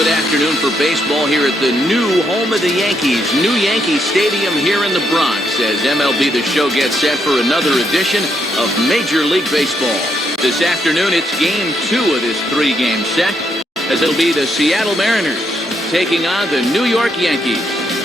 good afternoon for baseball here at the new home of the Yankees, New Yankee Stadium here in the Bronx, as MLB The Show gets set for another edition of Major League Baseball. This afternoon, it's Game 2 of this three-game set, as it'll be the Seattle Mariners taking on the New York Yankees.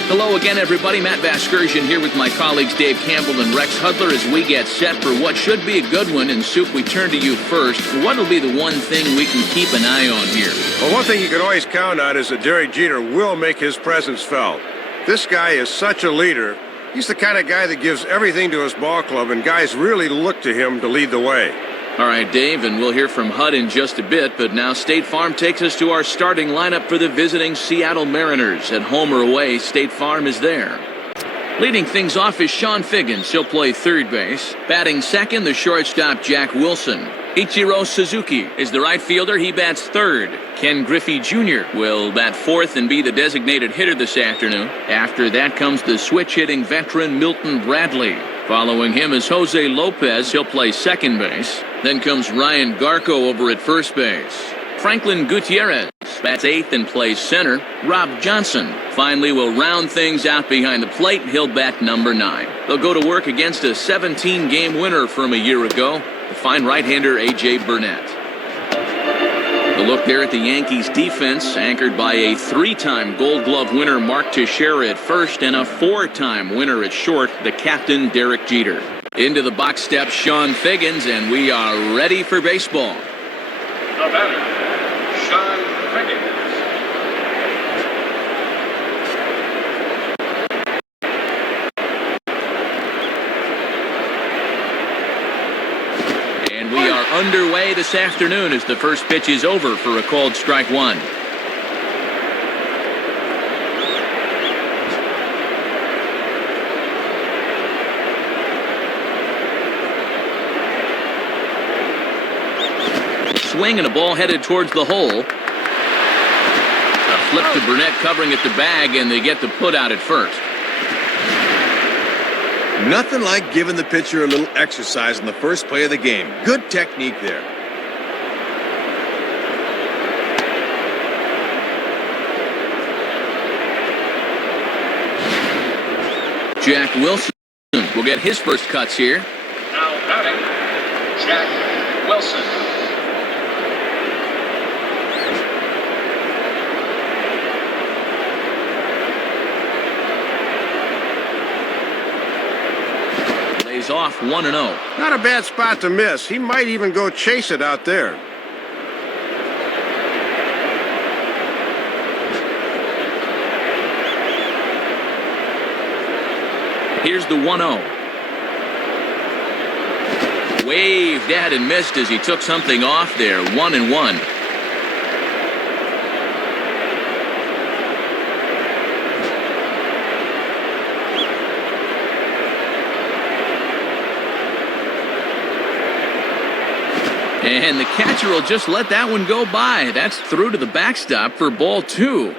Hello again, everybody. Matt Vasgersian here with my colleagues Dave Campbell and Rex Hudler as we get set for what should be a good one. And Soup, we turn to you first. What will be the one thing we can keep an eye on here? Well, one thing you can always count on is that Derek Jeter will make his presence felt. This guy is such a leader. He's the kind of guy that gives everything to his ball club, and guys really look to him to lead the way. All right, Dave, and we'll hear from Hud in just a bit, but now State Farm takes us to our starting lineup for the visiting Seattle Mariners. At home or away, State Farm is there. Leading things off is Sean Figgins. He'll play third base. Batting second, the shortstop Jack Wilson. Ichiro Suzuki is the right fielder. He bats third. Ken Griffey Jr. will bat fourth and be the designated hitter this afternoon. After that comes the switch-hitting veteran Milton Bradley. Following him is Jose Lopez. He'll play second base. Then comes Ryan Garco over at first base. Franklin Gutierrez bats eighth and plays center. Rob Johnson finally will round things out behind the plate. He'll bat number 9. They'll go to work against a 17-game winner from a year ago, the fine right-hander A.J. Burnett. The look there at the Yankees defense, anchored by a 3-time Gold Glove winner Mark Teixeira at first and a 4-time winner at short, the captain Derek Jeter. Into the box steps Sean Figgins, and we are ready for baseball. The batter, Sean Figgins. And we are underway this afternoon as the first pitch is over for a called strike one. Swing and a ball headed towards the hole. A flip to Burnett covering at the bag, and they get the put out at first. Nothing like giving the pitcher a little exercise in the first play of the game. Good technique there. Jack Wilson will get his first cuts here. Now batting, Jack Wilson. Off 1-0. Not a bad spot to miss. He might even go chase it out there. Here's the 1-0. Waved at and missed as he took something off there. 1-1. And the catcher will just let that one go by. That's through to the backstop for ball 2.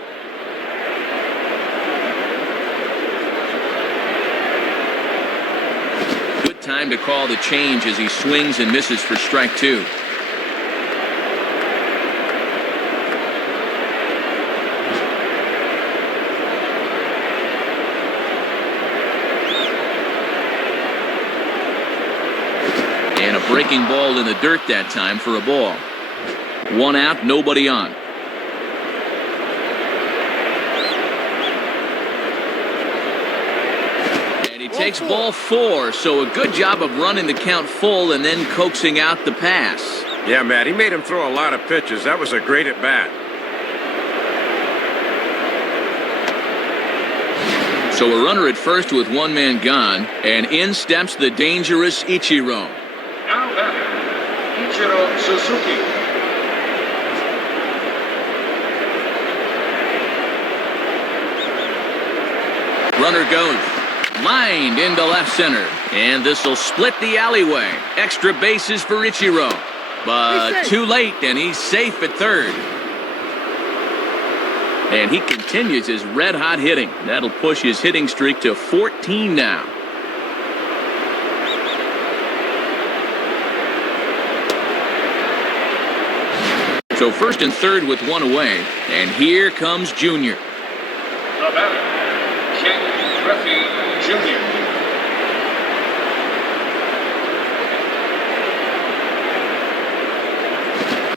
Good time to call the change as he swings and misses for strike 2. And a breaking ball in the dirt that time for a ball. 1 out, nobody on. And he takes ball 4, so a good job of running the count full and then coaxing out the pass. Yeah, Matt, he made him throw a lot of pitches. That was a great at-bat. So a runner at first with one man gone, and in steps the dangerous Ichiro. Now batting, Ichiro Suzuki. Runner goes. Lined into left center. And this will split the alleyway. Extra bases for Ichiro. But too late, and he's safe at third. And he continues his red-hot hitting. That'll push his hitting streak to 14 now. So first and third with one away, and here comes Junior. The batter, Ken Griffey Jr.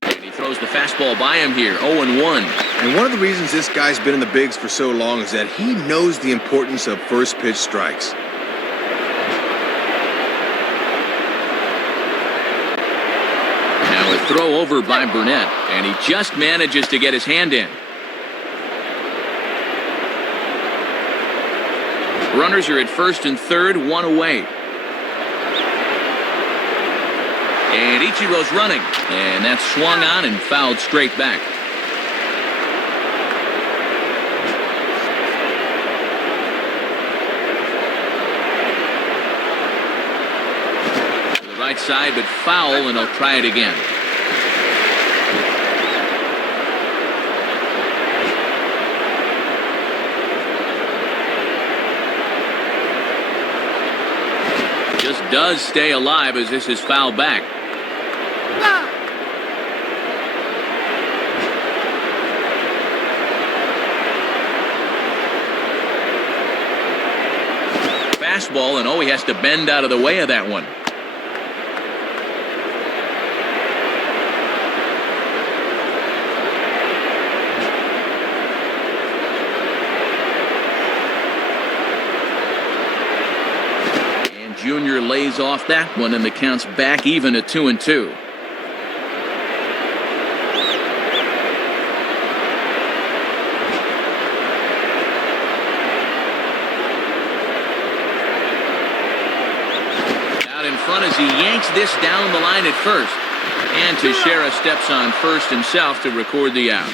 And he throws the fastball by him here, 0-1. And one of the reasons this guy's been in the bigs for so long is that he knows the importance of first pitch strikes. Now a throw over by Burnett, and he just manages to get his hand in. Runners are at first and third, one away. And Ichiro's running, and that's swung on and fouled straight back. To the right side, but foul, and he'll try it again. Just does stay alive as this is fouled back. Fastball, and he has to bend out of the way of that one. And Junior lays off that one, and the count's back even at 2-2. As he yanks this down the line at first. And Teixeira steps on first himself to record the out.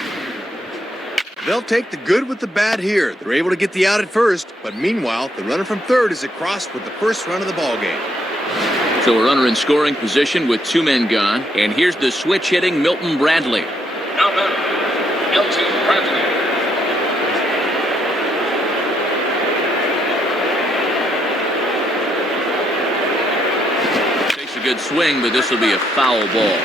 They'll take the good with the bad here. They're able to get the out at first, but meanwhile, the runner from third is across with the first run of the ball game. So a runner in scoring position with two men gone. And here's the switch hitting Milton Bradley. Now batter, Milton Bradley. Good swing, but this will be a foul ball.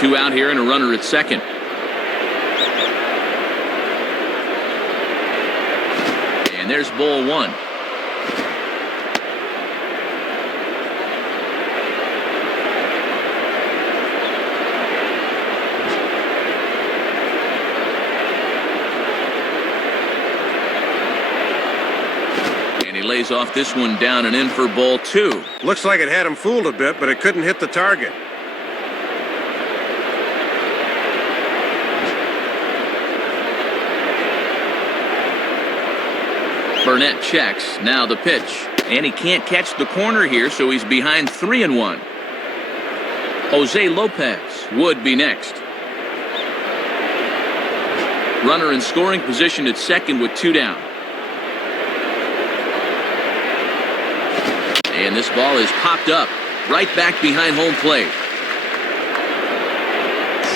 Two out here and a runner at second. And there's ball one. Lays off this one down and in for ball two. Looks like it had him fooled a bit, but it couldn't hit the target. Burnett checks. Now the pitch. And he can't catch the corner here, so he's behind 3-1. Jose Lopez would be next. Runner in scoring position at second with two down. And this ball is popped up right back behind home plate.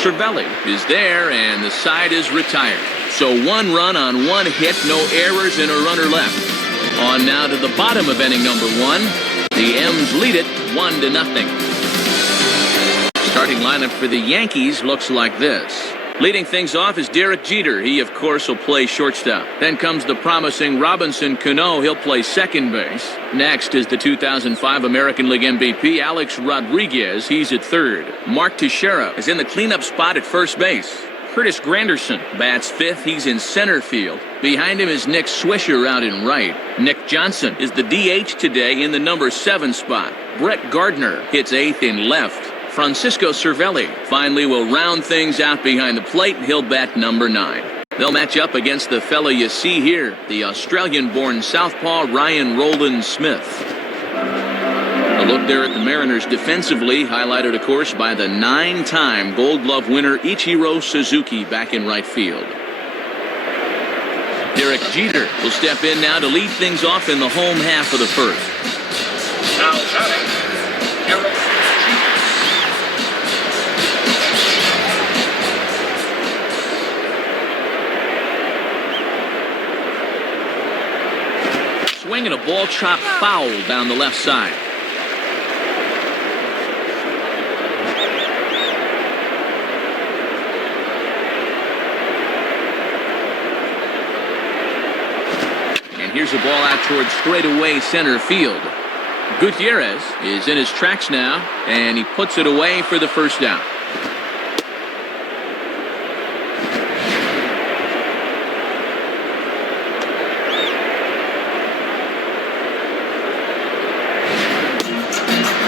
Cervelli is there, and the side is retired. So one run on one hit, no errors, and a runner left. On now to the bottom of inning number one. The M's lead it 1-0. Starting lineup for the Yankees looks like this. Leading things off is Derek Jeter. He, of course, will play shortstop. Then comes the promising Robinson Cano. He'll play second base. Next is the 2005 American League MVP, Alex Rodriguez. He's at third. Mark Teixeira is in the cleanup spot at first base. Curtis Granderson bats fifth. He's in center field. Behind him is Nick Swisher out in right. Nick Johnson is the DH today in the number 7 spot. Brett Gardner hits eighth in left. Francisco Cervelli finally will round things out behind the plate. He'll bat number 9. They'll match up against the fella you see here, the Australian-born southpaw Ryan Roland Smith. A look there at the Mariners defensively, highlighted, of course, by the 9-time Gold Glove winner Ichiro Suzuki back in right field. Derek Jeter will step in now to lead things off in the home half of the first. Now batting, Derek Jeter. Swinging a ball chopped foul down the left side. here's a ball out towards straightaway center field. Gutierrez is in his tracks now, and he puts it away for the first down.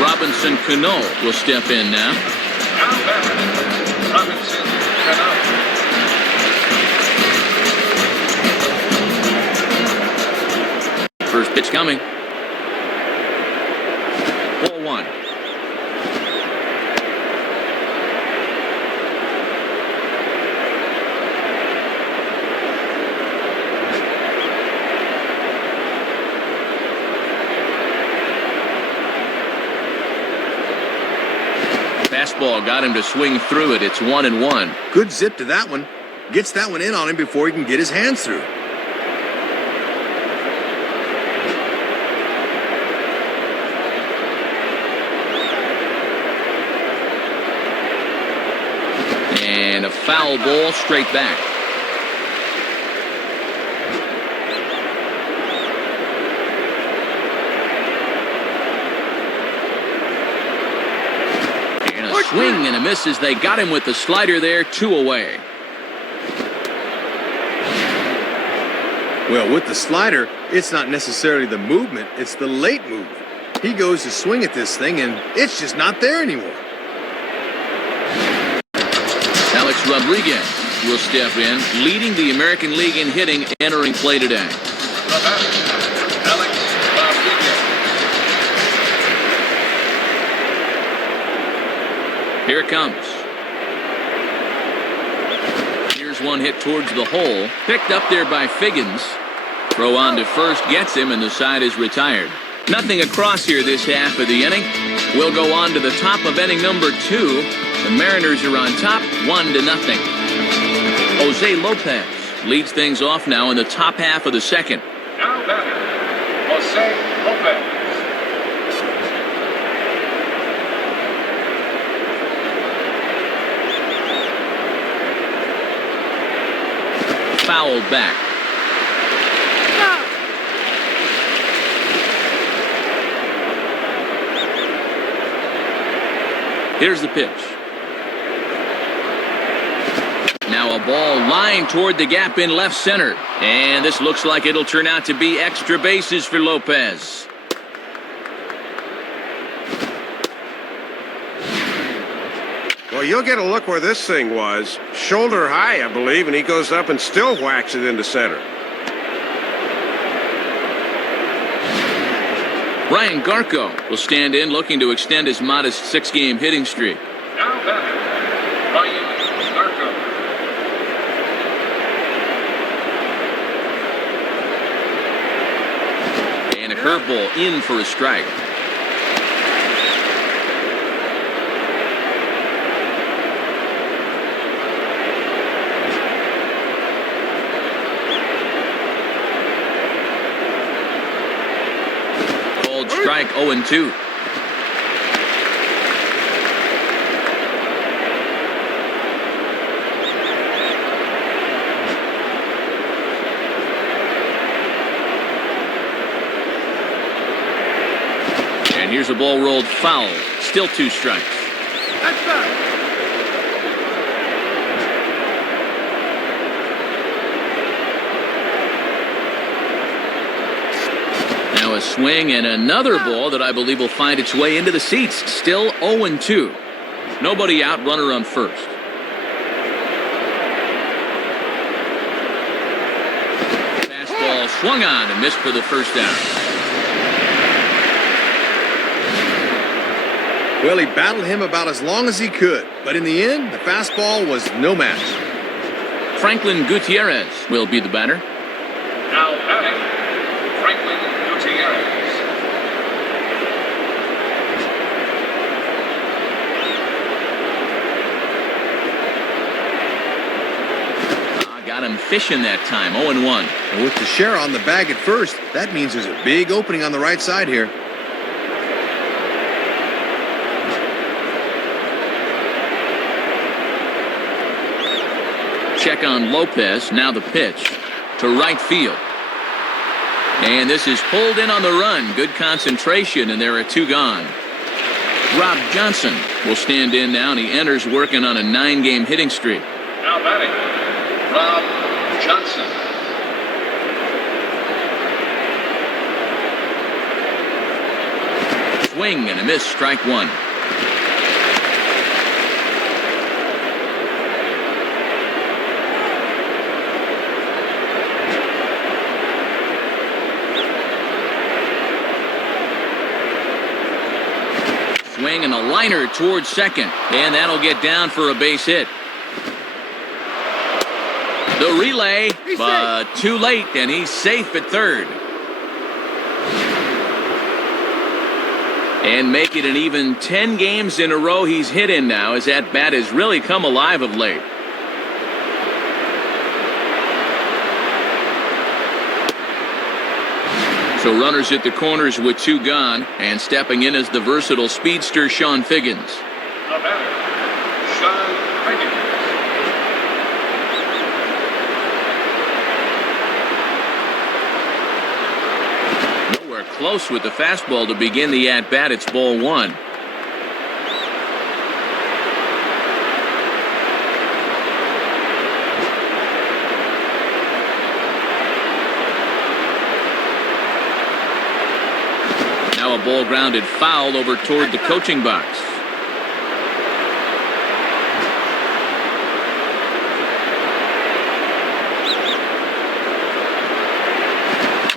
Robinson Cano will step in now. Now batting, Robinson Cano. First pitch coming. Ball one. Fastball got him to swing through it. It's 1-1. Good zip to that one. Gets that one in on him before he can get his hands through. And a foul ball straight back. And a swing and a miss as they got him with the slider there, 2 away. Well, with the slider, it's not necessarily the movement, it's the late movement. He goes to swing at this thing, and it's just not there anymore. Alex Rodriguez will step in, leading the American League in hitting, entering play today. The batter, Alex Rodriguez. Here it comes. Here's one hit towards the hole. Picked up there by Figgins. Throw on to first gets him, and the side is retired. Nothing across here this half of the inning. We'll go on to the top of inning number 2. The Mariners are on top, 1-0. Jose Lopez leads things off now in the top half of the second. Now batting, Jose Lopez. Fouled back. Here's the pitch. Now a ball lined toward the gap in left center. And this looks like it'll turn out to be extra bases for Lopez. Well, you'll get a look where this thing was. Shoulder high, I believe, and he goes up and still whacks it into center. Brian Garco will stand in, looking to extend his modest 6-game hitting streak. Now batting, Brian Garco. And a curveball in for a strike. Strike 0-2. And here's a ball rolled foul. Still 2 strikes. That's right. Now a swing and another ball that I believe will find its way into the seats. Still 0-2. Nobody out, runner on first. Fastball swung on and missed for the first down. Well, he battled him about as long as he could, but in the end, the fastball was no match. Franklin Gutierrez will be the batter. Now batting, Franklin Gutierrez. Got him fishing that time, 0-1. And with Teixeira on the bag at first, that means there's a big opening on the right side here. Check on Lopez, now the pitch to right field. And this is pulled in on the run. Good concentration, and there are 2 gone. Rob Johnson will stand in now, and he enters working on a 9-game hitting streak. Now batting, Rob Johnson. Swing and a miss, strike 1. Swing and a liner towards second, and that'll get down for a base hit. The relay, but too late, and he's safe at third. And make it an even 10 games in a row he's hit in now, as that bat has really come alive of late. So runners at the corners with 2 gone, and stepping in is the versatile speedster Sean Figgins. Now batting, Sean Figgins. Close with the fastball to begin the at-bat. It's ball 1. Now a ball grounded foul over toward the coaching box.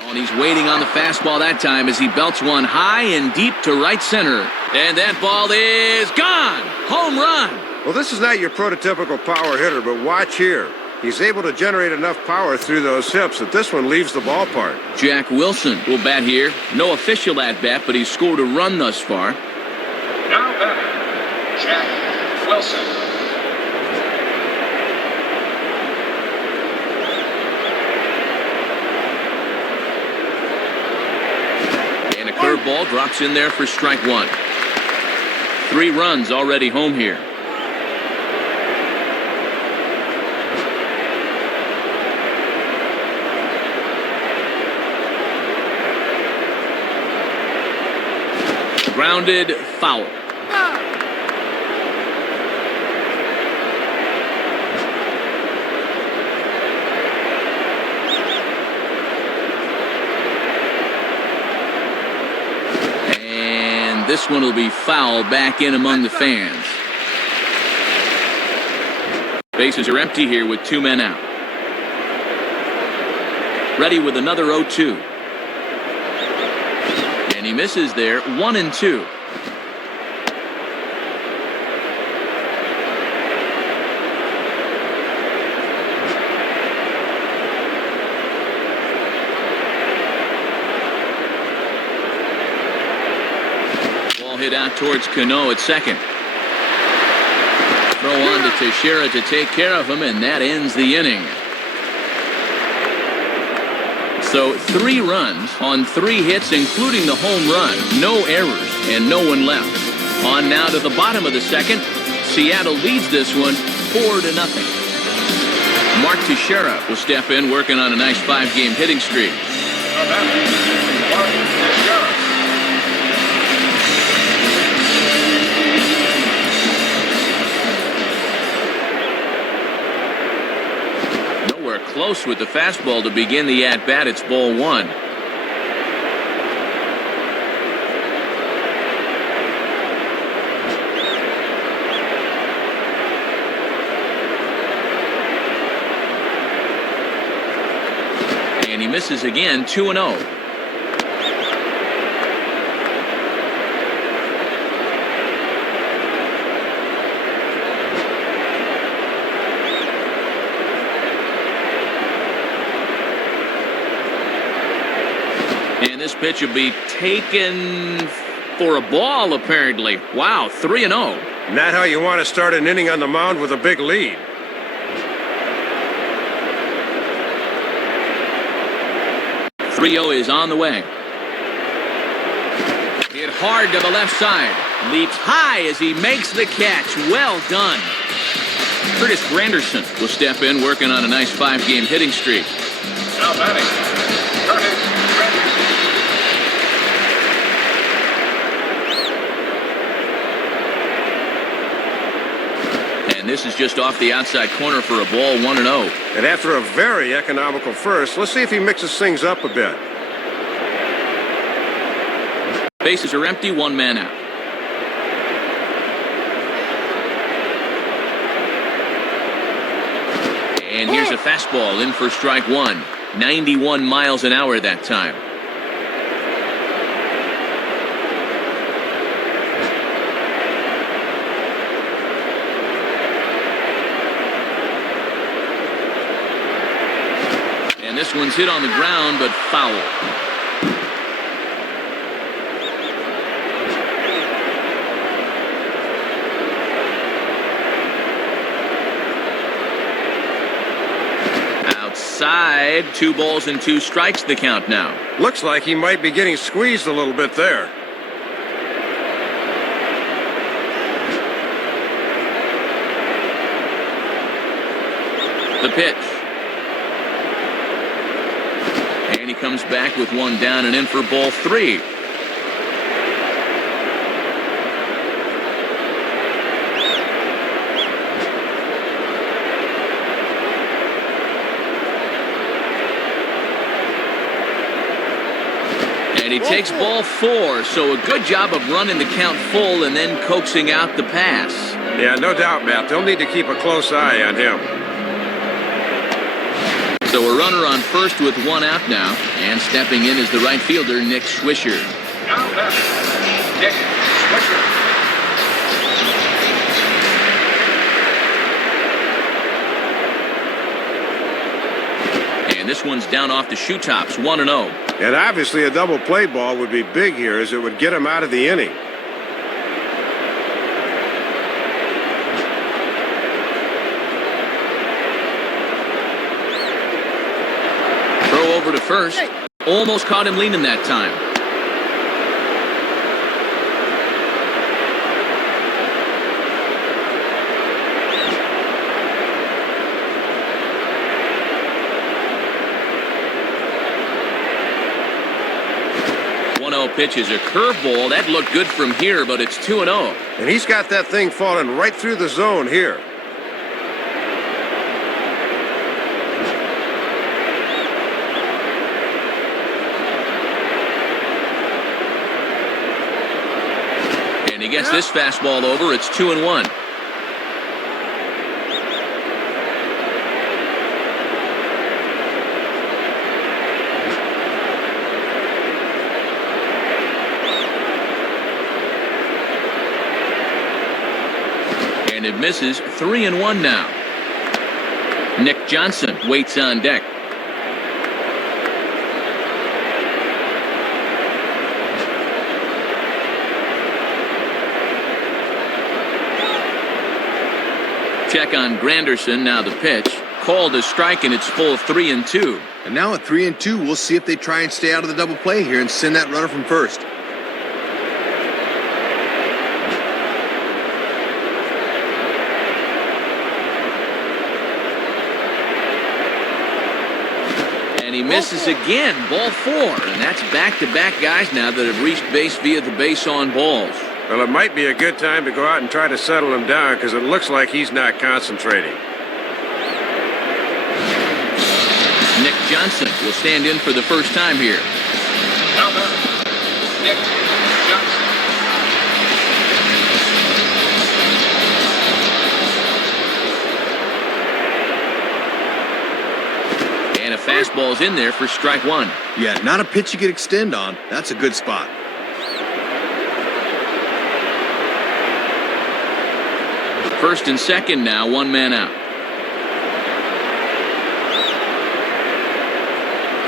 He's waiting on the fastball that time as he belts one high and deep to right center. And that ball is gone. Home run. Well, this is not your prototypical power hitter, but watch here. He's able to generate enough power through those hips that this one leaves the ballpark. Jack Wilson will bat here. No official at-bat, but he's scored a run thus far. Now batting, Jack Wilson. Curveball drops in there for strike 1. 3 runs already home here. Grounded foul. This one will be foul back in among the fans. Bases are empty here with 2 men out. Ready with another 0-2. And he misses there, 1-2. Hit out towards Cano at second. Throw on to Teixeira to take care of him, and that ends the inning. So 3 runs on 3 hits, including the home run. No errors and no one left. On now to the bottom of the second. Seattle leads this one 4-0. Mark Teixeira will step in, working on a nice 5-game hitting streak. Mark Teixeira. Close with the fastball to begin the at-bat. It's ball 1. And he misses again, 2-0. And this pitch will be taken for a ball, apparently. Wow, 3-0. Not how you want to start an inning on the mound with a big lead. is on the way. Hit hard to the left side. Leaps high as he makes the catch. Well done. Curtis Granderson will step in, working on a nice 5-game hitting streak. Now batting, Curtis Granderson. This is just off the outside corner for a ball, 1-0. And after a very economical first, let's see if he mixes things up a bit. Bases are empty, one man out. And here's a fastball in for strike one. 91 miles an hour that time. And this one's hit on the ground, but foul. Outside, 2 balls and 2 strikes the count now. Looks like he might be getting squeezed a little bit there. The pitch. And he comes back with one down and in for ball 3. And he takes ball 4, so a good job of running the count full and then coaxing out the pass. Yeah, no doubt, Matt. They'll need to keep a close eye on him. So a runner on first with 1 out now, and stepping in is the right fielder, Nick Swisher. Now batter, Nick Swisher. And this one's down off the shoe tops, 1-0. And obviously a double play ball would be big here, as it would get him out of the inning. Throw over to first. Almost caught him leaning that time. Pitch is a curveball. That looked good from here, but it's 2-0. And he's got that thing falling right through the zone here. And he gets this fastball over. It's 2-1. And it misses. 3-1 now. Nick Johnson waits on deck. Check on Granderson. Now the pitch. Called a strike, and it's full 3-2. And now at 3-2, we'll see if they try and stay out of the double play here and send that runner from first. And he misses again, ball 4. And that's back-to-back guys now that have reached base via the base on balls. Well, it might be a good time to go out and try to settle him down, because it looks like he's not concentrating. Nick Johnson will stand in for the first time here. Now batter, Nick Johnson. And a fastball's in there for strike 1. Yeah, not a pitch you could extend on. That's a good spot. First and second now, 1 man out.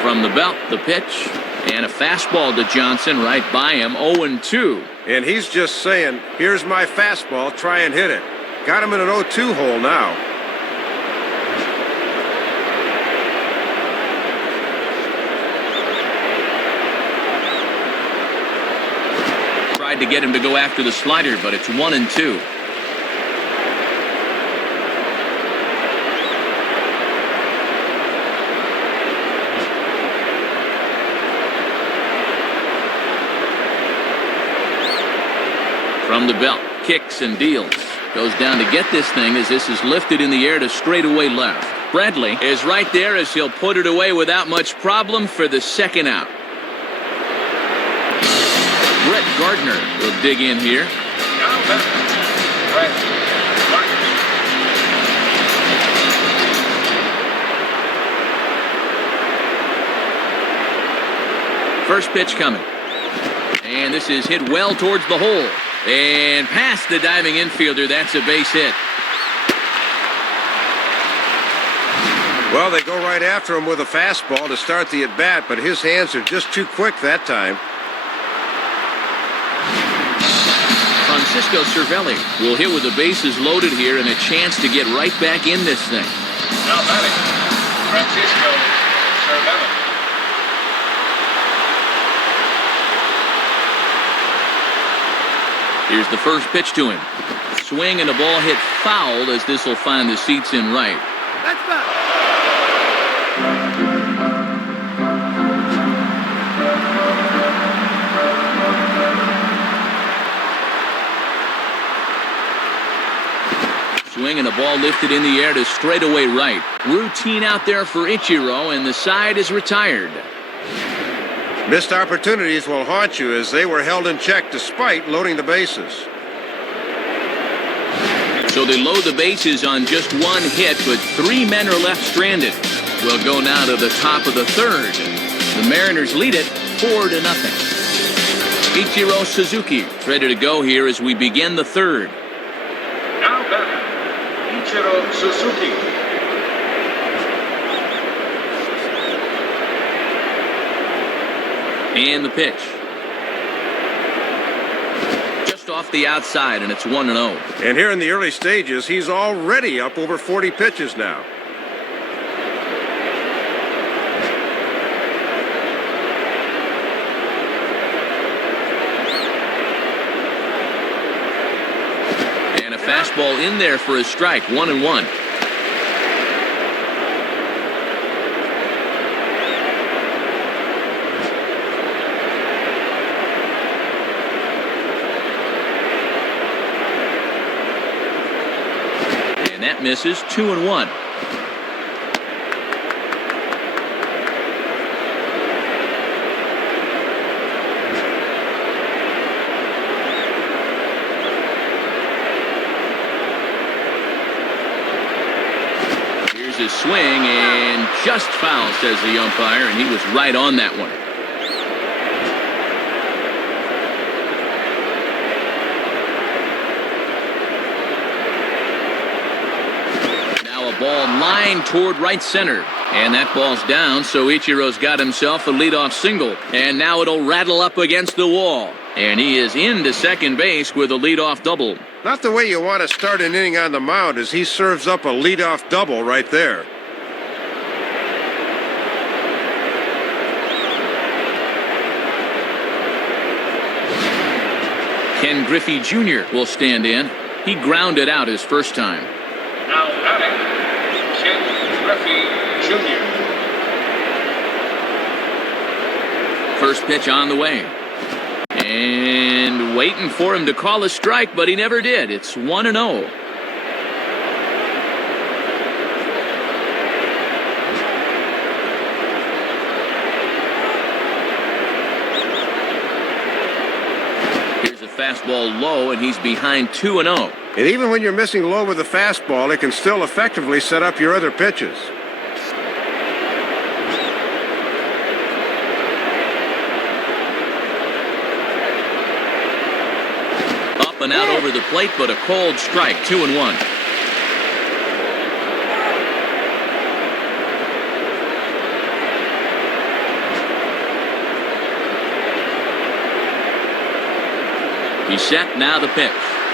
From the belt, the pitch, and a fastball to Johnson right by him, 0-2. And he's just saying, here's my fastball, try and hit it. Got him in an 0-2 hole now. Tried to get him to go after the slider, but it's 1-2. From the belt, kicks and deals. Goes down to get this thing as this is lifted in the air to straightaway left. Bradley is right there as he'll put it away without much problem for the second out. Brett Gardner will dig in here. Now batter, Brett Gardner. First pitch coming. And this is hit well towards the hole. And past the diving infielder, that's a base hit. Well, they go right after him with a fastball to start the at-bat, but his hands are just too quick that time. Francisco Cervelli will hit with the bases loaded here and a chance to get right back in this thing. Now batting, Francisco Cervelli. Here's the first pitch to him. Swing and a ball hit foul as this will find the seats in right. That's back. Swing and a ball lifted in the air to straightaway right. Routine out there for Ichiro, and the side is retired. Missed opportunities will haunt you as they were held in check despite loading the bases. So they load the bases on just one hit, but 3 men are left stranded. We'll go now to the top of the third. The Mariners lead it 4-0. Ichiro Suzuki ready to go here as we begin the third. Now batter, Ichiro Suzuki. And the pitch. Just off the outside, and it's 1-0. And here in the early stages, he's already up over 40 pitches now. And a fastball in there for a strike, 1-1. That misses, 2-1. Here's his swing and just foul, says the umpire, and he was right on that one. Ball lined toward right center. And that ball's down, so Ichiro's got himself a leadoff single. And now it'll rattle up against the wall. And he is into second base with a leadoff double. Not the way you want to start an inning on the mound as he serves up a leadoff double right there. Ken Griffey Jr. will stand in. He grounded out his first time. Now batting, Ken Griffey Jr. First pitch on the way. And waiting for him to call a strike, but he never did. It's 1-0. Here's a fastball low, and he's behind 2-0. And even when you're missing low with the fastball, it can still effectively set up your other pitches. Up and out over the plate, but a cold strike, 2-1. He's set, now the pitch.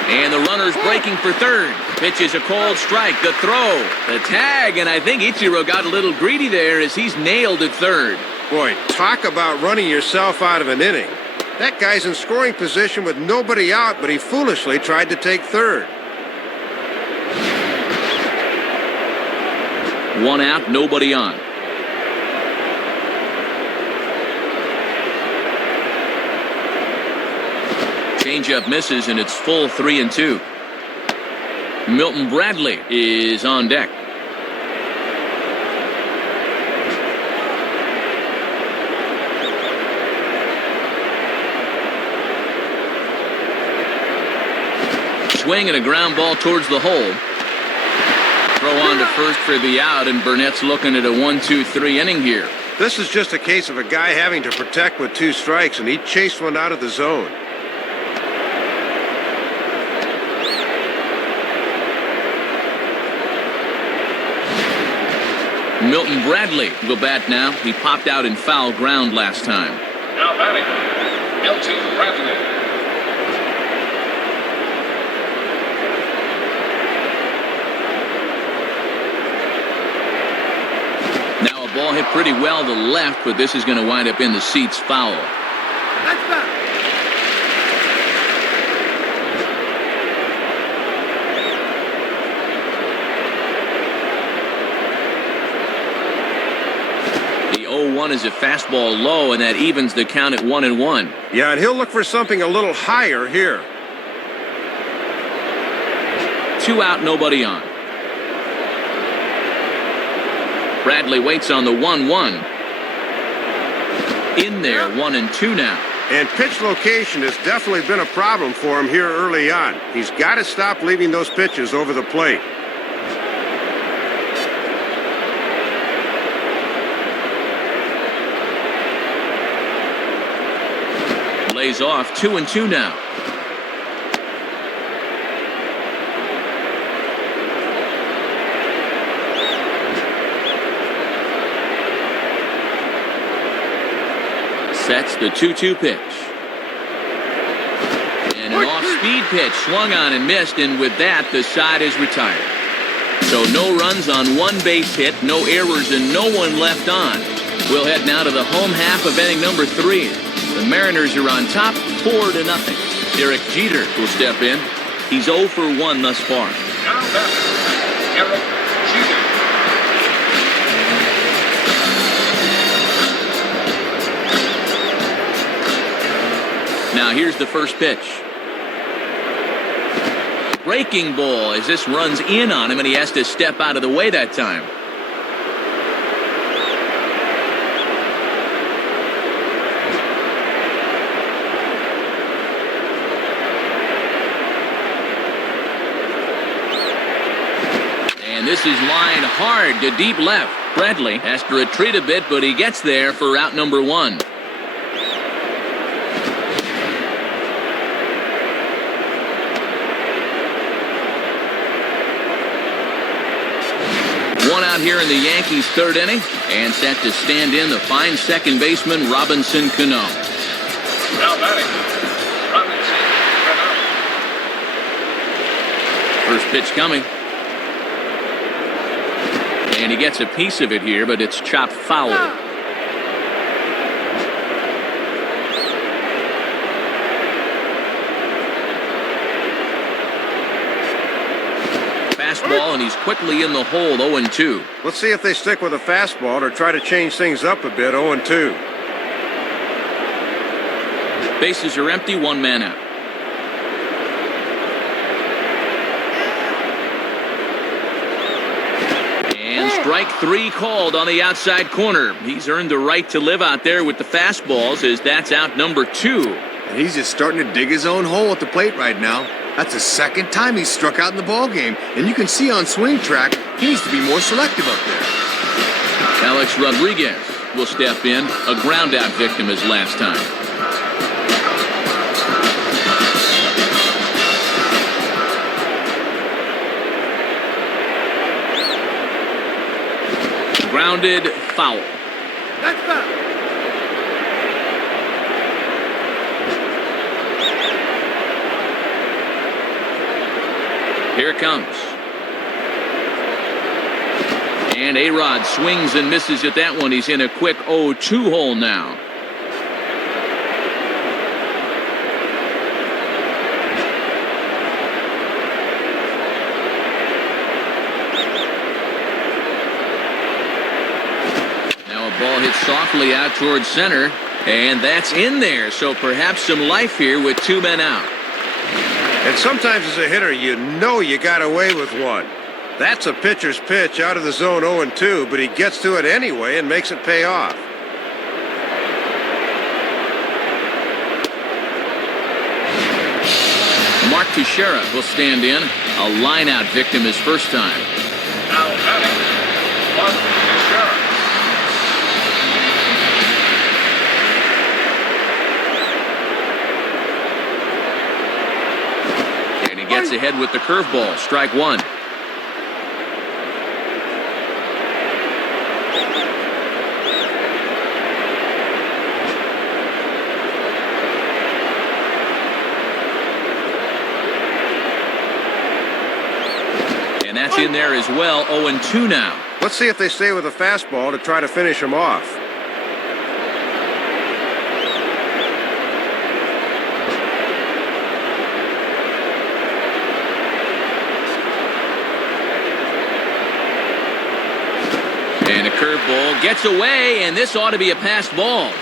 And the runner's breaking for third. Pitch is a cold strike. The throw, the tag, and I think Ichiro got a little greedy there as he's nailed at third. Boy, talk about running yourself out of an inning. That guy's in scoring position with nobody out, but he foolishly tried to take third. One out, nobody on. Changeup misses, and it's full 3-2. Milton Bradley is on deck. Swing and a ground ball towards the hole. Throw on to first for the out, and Burnett's looking at a 1-2-3 inning here. This is just a case of a guy having to protect with 2 strikes, and he chased one out of the zone. Milton Bradley will bat now. He popped out in foul ground last time. Now batting, Milton Bradley. Now a ball hit pretty well to left, but this is going to wind up in the seats foul. That's back. The 0-1 is a fastball low, and that evens the count at 1-1. Yeah, and he'll look for something a little higher here. 2 out, nobody on. Bradley waits on the 1-1. In there, 1-2 now. And pitch location has definitely been a problem for him here early on. He's got to stop leaving those pitches over the plate. Lays off, 2-2 now. Sets the 2-2 pitch. And an off-speed pitch swung on and missed, and with that, the side is retired. So no runs on 1 base hit, no errors, and no one left on. We'll head now to the home half of inning number 3. The Mariners are on top, 4-0. Derek Jeter will step in. He's 0 for 1 thus far. Now batting, Derek Jeter. Now here's the first pitch. Breaking ball as this runs in on him, and he has to step out of the way that time. And this is lined hard to deep left. Bradley has to retreat a bit, but he gets there for out number 1. One out here in the Yankees' 3rd inning, and set to stand in the fine second baseman Robinson Cano. Now batting, Robinson Cano. First pitch coming. And he gets a piece of it here, but it's chopped foul. Fastball, and he's quickly in the hole, 0-2. Let's see if they stick with a fastball or try to change things up a bit, 0-2. Bases are empty, 1 man out. And strike 3 called on the outside corner. He's earned the right to live out there with the fastballs, as that's out number 2. And he's just starting to dig his own hole at the plate right now. That's the 2nd time he's struck out in the ballgame. And you can see on swing track, he needs to be more selective up there. Alex Rodriguez will step in. A ground out victim as last time. Grounded foul. That's foul. Here it comes. And A-Rod swings and misses at that one. He's in a quick 0-2 hole now. Now a ball hits softly out towards center, and that's in there. So perhaps some life here with 2 men out. And sometimes as a hitter, you know you got away with one. That's a pitcher's pitch out of the zone 0-2, but he gets to it anyway and makes it pay off. Mark Teixeira will stand in. A line-out victim his first time. Now batting, Mark Teixeira. And he gets ahead with the curveball. Strike one. That's in there as well. 0-2 now. Let's see if they stay with a fastball to try to finish him off. And a curveball gets away, and this ought to be a passed ball.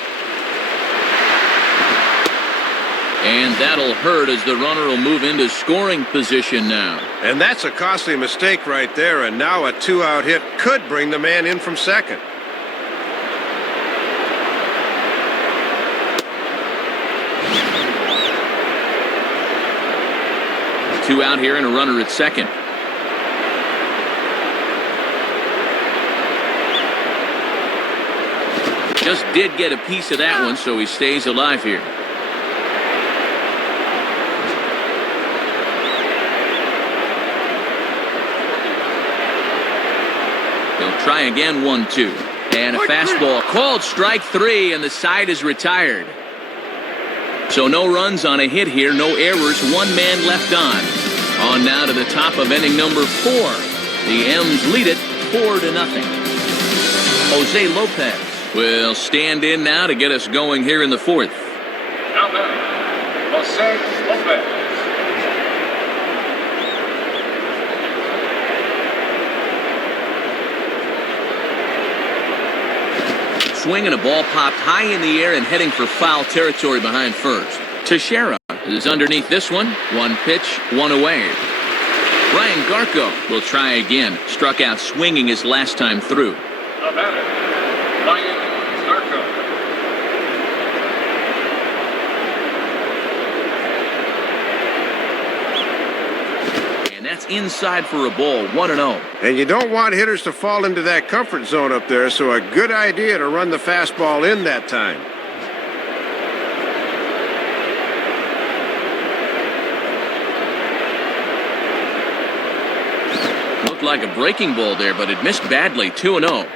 And that'll hurt as the runner will move into scoring position now. And that's a costly mistake right there, and now a two-out hit could bring the man in from second. Two out here and a runner at second. Just did get a piece of that one, so he stays alive here. Try again, 1-2. And a fastball called strike three, and the side is retired. So no runs on a hit here, no errors, one man left on. On now to the top of inning number 4. The M's lead it 4-0. Jose Lopez will stand in now to get us going here in the 4th. Now batting, Jose Lopez. Swing and a ball popped high in the air and heading for foul territory behind first. Teixeira is underneath this one. One pitch, one away. Brian Garco will try again. Struck out swinging his last time through. The batter, Brian Garco. That's inside for a ball, 1-0. And you don't want hitters to fall into that comfort zone up there, so a good idea to run the fastball in that time. Looked like a breaking ball there, but it missed badly, 2-0.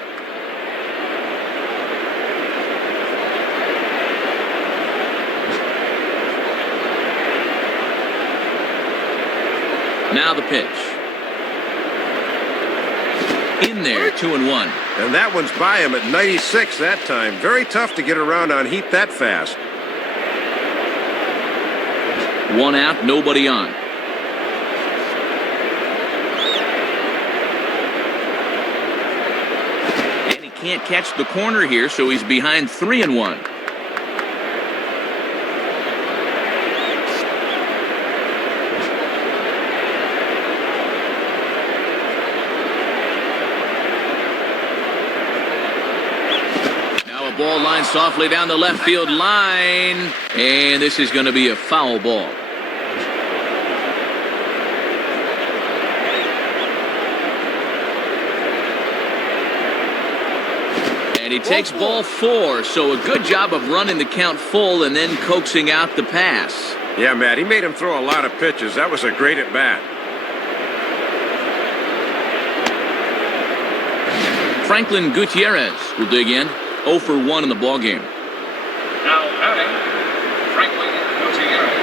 Now the pitch. In there, 2-1. And that one's by him at 96 that time. Very tough to get around on heat that fast. One out, nobody on. And he can't catch the corner here, so he's behind 3-1. Ball line softly down the left field line, and this is going to be a foul ball. And he takes ball 4, so a good job of running the count full and then coaxing out the pass. Yeah, Matt, he made him throw a lot of pitches. That was a great at-bat. Franklin Gutierrez will dig in. 0 for 1 in the ballgame. Now batting, Franklin Gutierrez.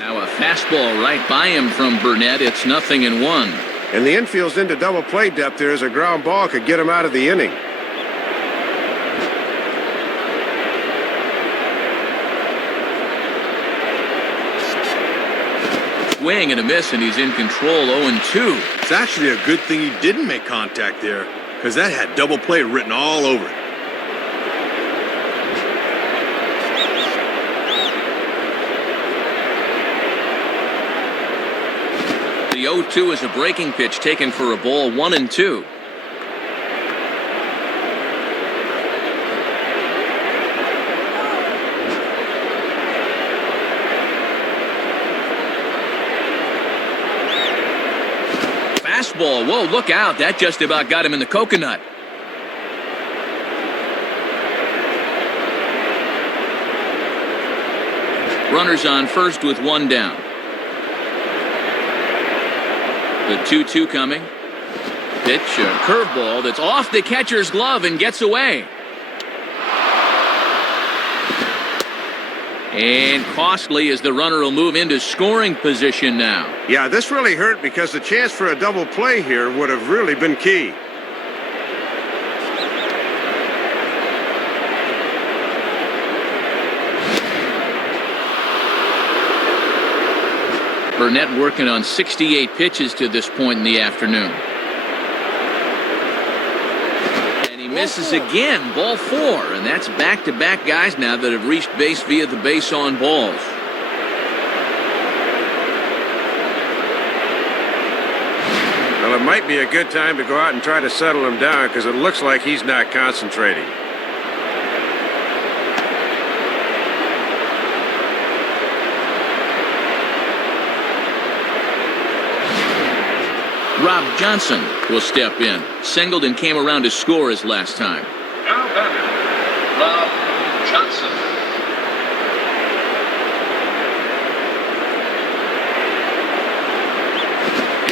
Now a fastball right by him from Burnett. It's 0-1. And the infield's into double play depth there as a ground ball could get him out of the inning. Swing and a miss, and he's in control. 0-2. It's actually a good thing he didn't make contact there. because that had double play written all over it. The 0-2 is a breaking pitch taken for a ball, 1-2. Fastball, whoa, look out, that just about got him in the coconut. Runners on first with one down. The 2-2 coming. Pitch, a curveball that's off the catcher's glove and gets away. And costly as the runner will move into scoring position now. Yeah, this really hurt because the chance for a double play here would have really been key. Burnett working on 68 pitches to this point in the afternoon. And he misses again, ball 4, and that's back-to-back guys now that have reached base via the base on balls. Well, it might be a good time to go out and try to settle him down because it looks like he's not concentrating. Rob Johnson will step in. Singleton came around to score his last time. Now batting, Rob Johnson.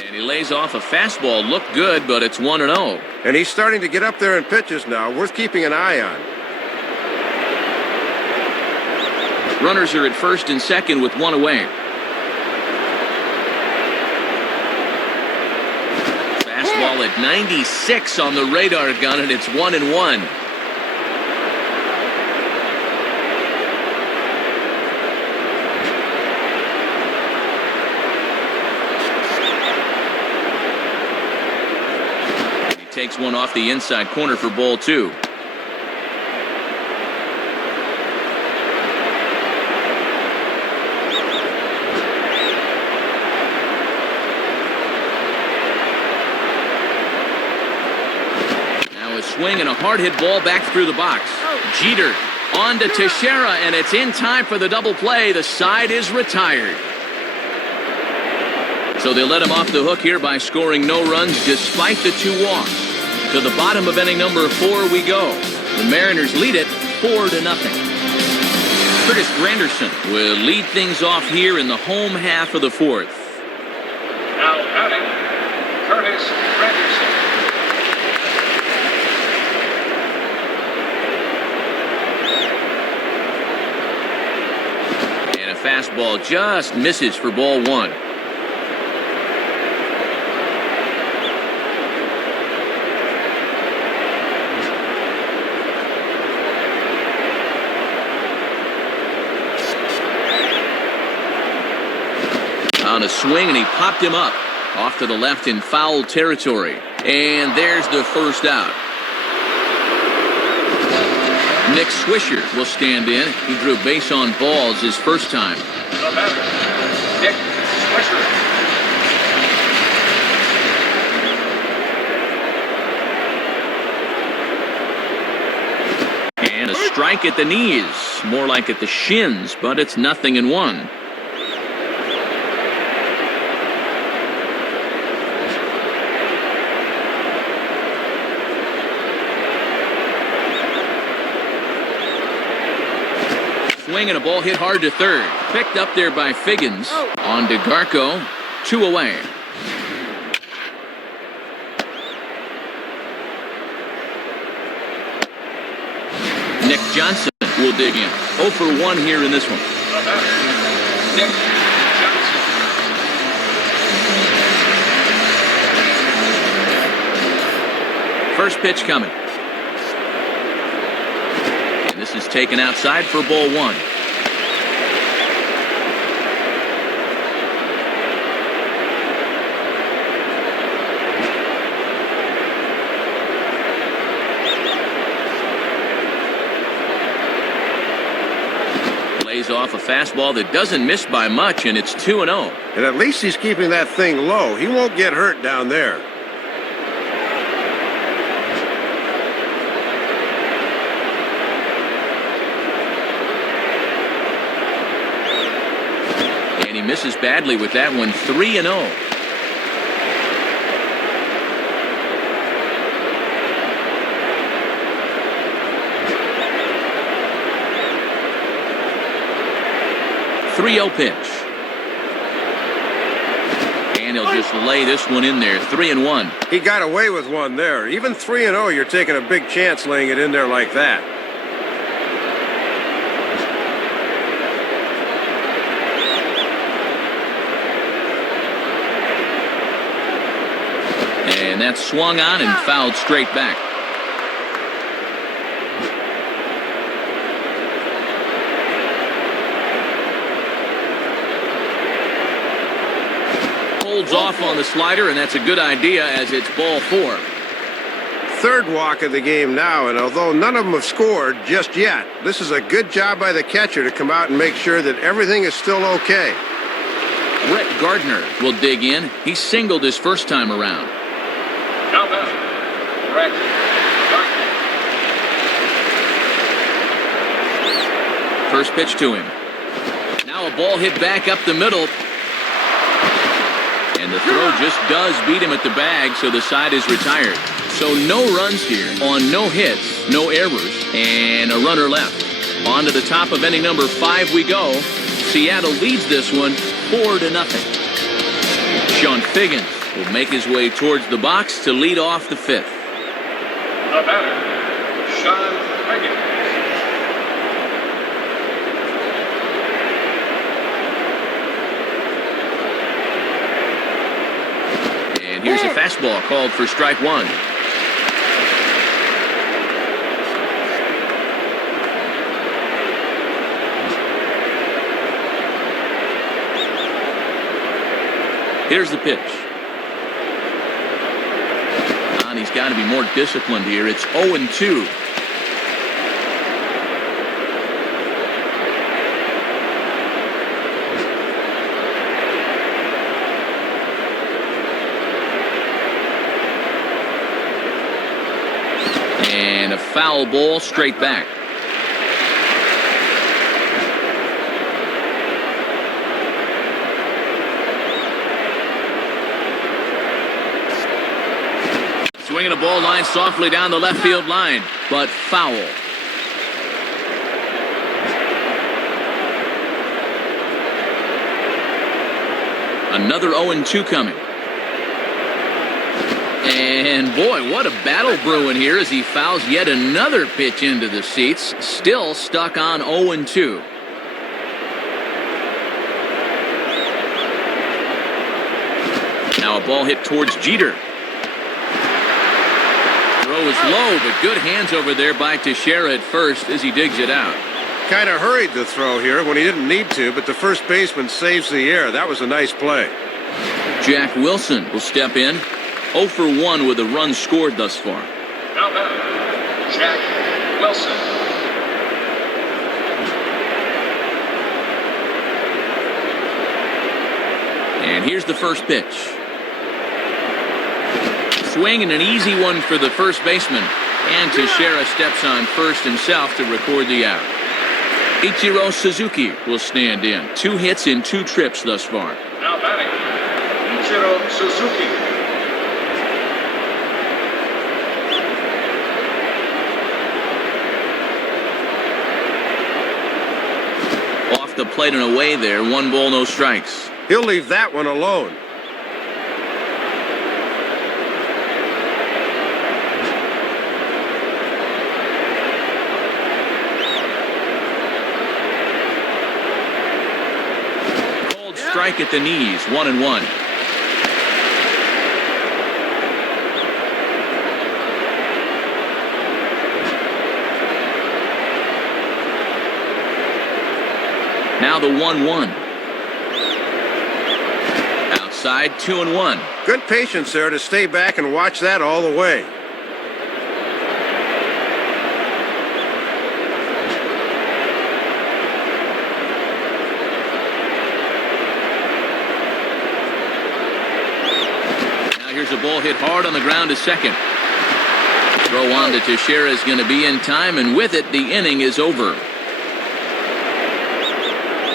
And he lays off a fastball. Looked good, but it's 1-0. And he's starting to get up there in pitches now, worth keeping an eye on. Runners are at first and second with one away. Fastball at 96 on the radar gun, and it's 1-1. He takes one off the inside corner for ball 2. Swing and a hard hit ball back through the box. Jeter on to Teixeira, and it's in time for the double play. The side is retired. So they let him off the hook here by scoring no runs despite the 2 walks. To the bottom of inning number 4 we go. The Mariners lead it 4-0. Curtis Granderson will lead things off here in the home half of the 4th. Now batting, Curtis Granderson. Fastball just misses for ball 1. On a swing, and he popped him up off to the left in foul territory. And there's the first out. Nick Swisher will stand in. He drew base on balls his first time. The batter, Nick Swisher. And a strike at the knees. More like at the shins, but it's 0-1. Swing and a ball hit hard to third. Picked up there by Figgins. On to Garco. 2 away. Nick Johnson will dig in. 0 for 1 here in this one. The batter, Nick Johnson. First pitch coming. This is taken outside for ball 1. Lays off a fastball that doesn't miss by much, and it's 2-0. And at least he's keeping that thing low. He won't get hurt down there. And he misses badly with that one, 3-0. Pitch. And he'll just lay this one in there, 3-1. He got away with one there. Even 3-0, you're taking a big chance laying it in there like that. And that's swung on and fouled straight back. Holds off on the slider, and that's a good idea as it's ball 4. Third walk of the game now, and although none of them have scored just yet, this is a good job by the catcher to come out and make sure that everything is still okay. Brett Gardner will dig in. He singled his first time around. Now batting, Brett Gardner. First pitch to him. Now a ball hit back up the middle. And the throw just does beat him at the bag, so the side is retired. So no runs here on no hits, no errors, and a runner left. On to the top of inning number 5 we go. Seattle leads this one 4-0. Sean Figgins will make his way towards the box to lead off the 5th. The batter, Sean Figgins. And here's a fastball called for strike 1. Here's the pitch. And he's got to be more disciplined here. It's 0-2. And a foul ball straight back. Swinging a ball line softly down the left field line, but foul. Another 0-2 coming. And boy, what a battle brewing here as he fouls yet another pitch into the seats. Still stuck on 0-2. Now a ball hit towards Jeter. Throw is low, but good hands over there by Teixeira at first as he digs it out. Kind of hurried the throw here when he didn't need to, but the first baseman saves the air. That was a nice play. Jack Wilson will step in. 0 for 1 with a run scored thus far. Now batter, Jack Wilson. And here's the first pitch. Swing and an easy one for the first baseman. And Teixeira steps on first himself to record the out. Ichiro Suzuki will stand in. 2 hits in 2 trips thus far. Now batting, Ichiro Suzuki. Off the plate and away there. 1 ball, no strikes. He'll leave that one alone. Strike at the knees, 1-1. Now the 1-1. Outside, 2-1. Good patience there to stay back and watch that all the way. Here's a ball hit hard on the ground to second. Throw on to Teixeira is going to be in time, and with it, the inning is over.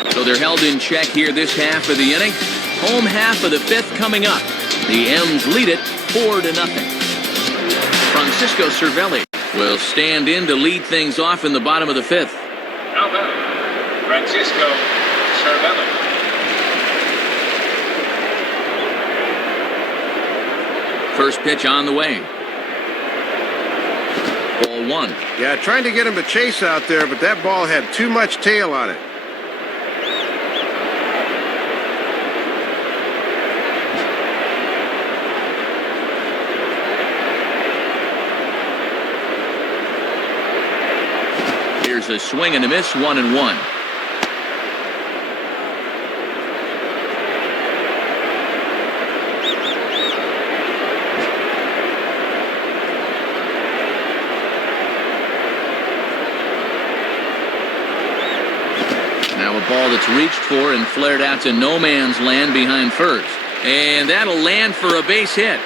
So they're held in check here this half of the inning. Home half of the fifth coming up. The M's lead it 4-0. Francisco Cervelli will stand in to lead things off in the bottom of the fifth. Now batting, Francisco Cervelli. First pitch on the way. Ball one. Yeah, trying to get him to chase out there, but that ball had too much tail on it. Here's a swing and a miss, 1-1. Now a ball that's reached for and flared out to no man's land behind first. And that'll land for a base hit.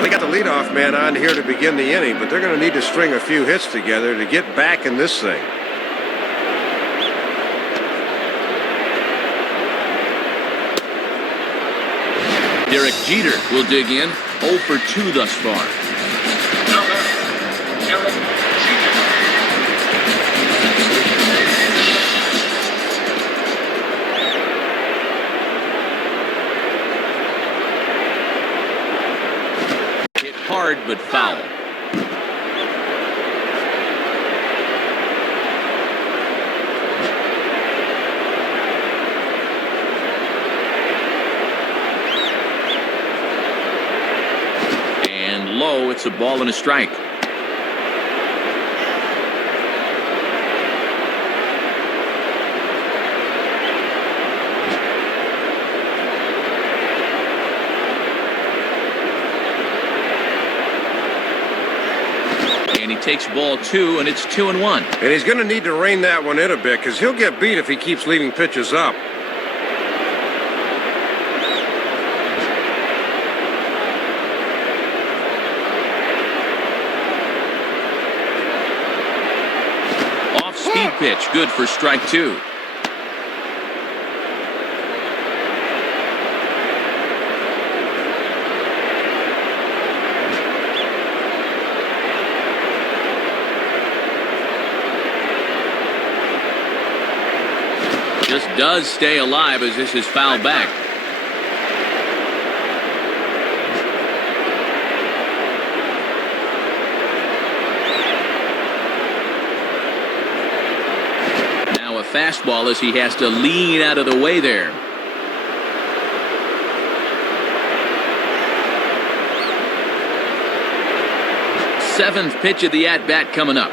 They got the leadoff man on here to begin the inning, but they're going to need to string a few hits together to get back in this thing. Derek Jeter will dig in, 0 for 2 thus far. Now batting, Derek Jeter. Hit hard but foul. And low, it's a ball and a strike. And he takes ball 2, and it's 2-1. And he's going to need to rein that one in a bit because he'll get beat if he keeps leaving pitches up. Off-speed pitch, good for strike 2. Just does stay alive as this is fouled back. Now a fastball as he has to lean out of the way there. Seventh pitch of the at-bat coming up.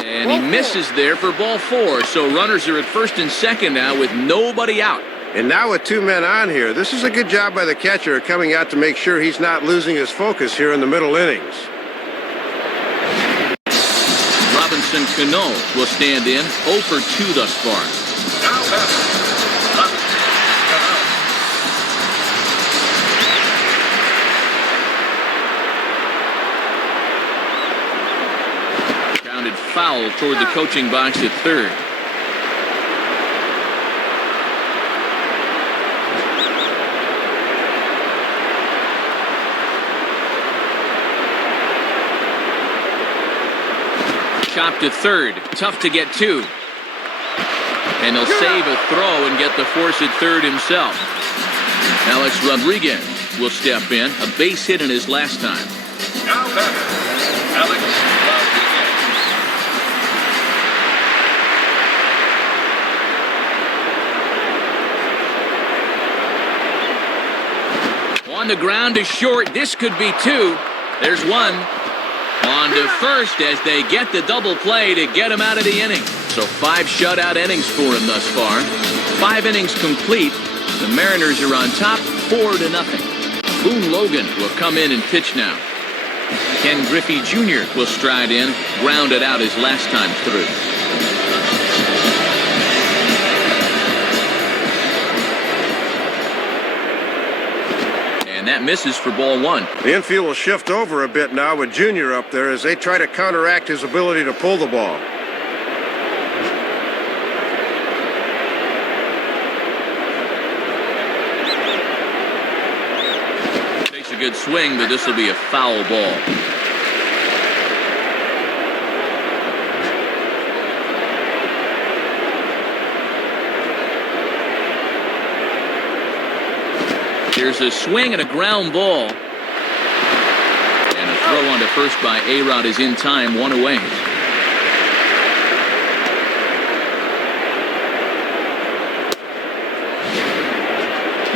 And he misses there for ball 4. So runners are at first and second now with nobody out. And now with 2 men on here, this is a good job by the catcher coming out to make sure he's not losing his focus here in the middle innings. Robinson Cano will stand in, 0 for 2 thus far. Now batting, Robinson Cano. Grounded foul toward the coaching box at third. Chop to third. Tough to get to. And he'll save a throw and get the force at third himself. Alex Rodriguez will step in. A base hit in his last time. Now batting, Alex Rodriguez. On the ground to short. This could be 2. There's 1. On to first as they get the double play to get him out of the inning. So 5 shutout innings for him thus far. 5 innings complete. The Mariners are on top 4-0. Boone Logan will come in and pitch now. Ken Griffey Jr. will stride in, grounded out his last time through. And that misses for ball one. The infield will shift over a bit now with Jr. up there as they try to counteract his ability to pull the ball. Takes a good swing, but this will be a foul ball. Here's a swing and a ground ball. And a throw on to first by A-Rod is in time, one away.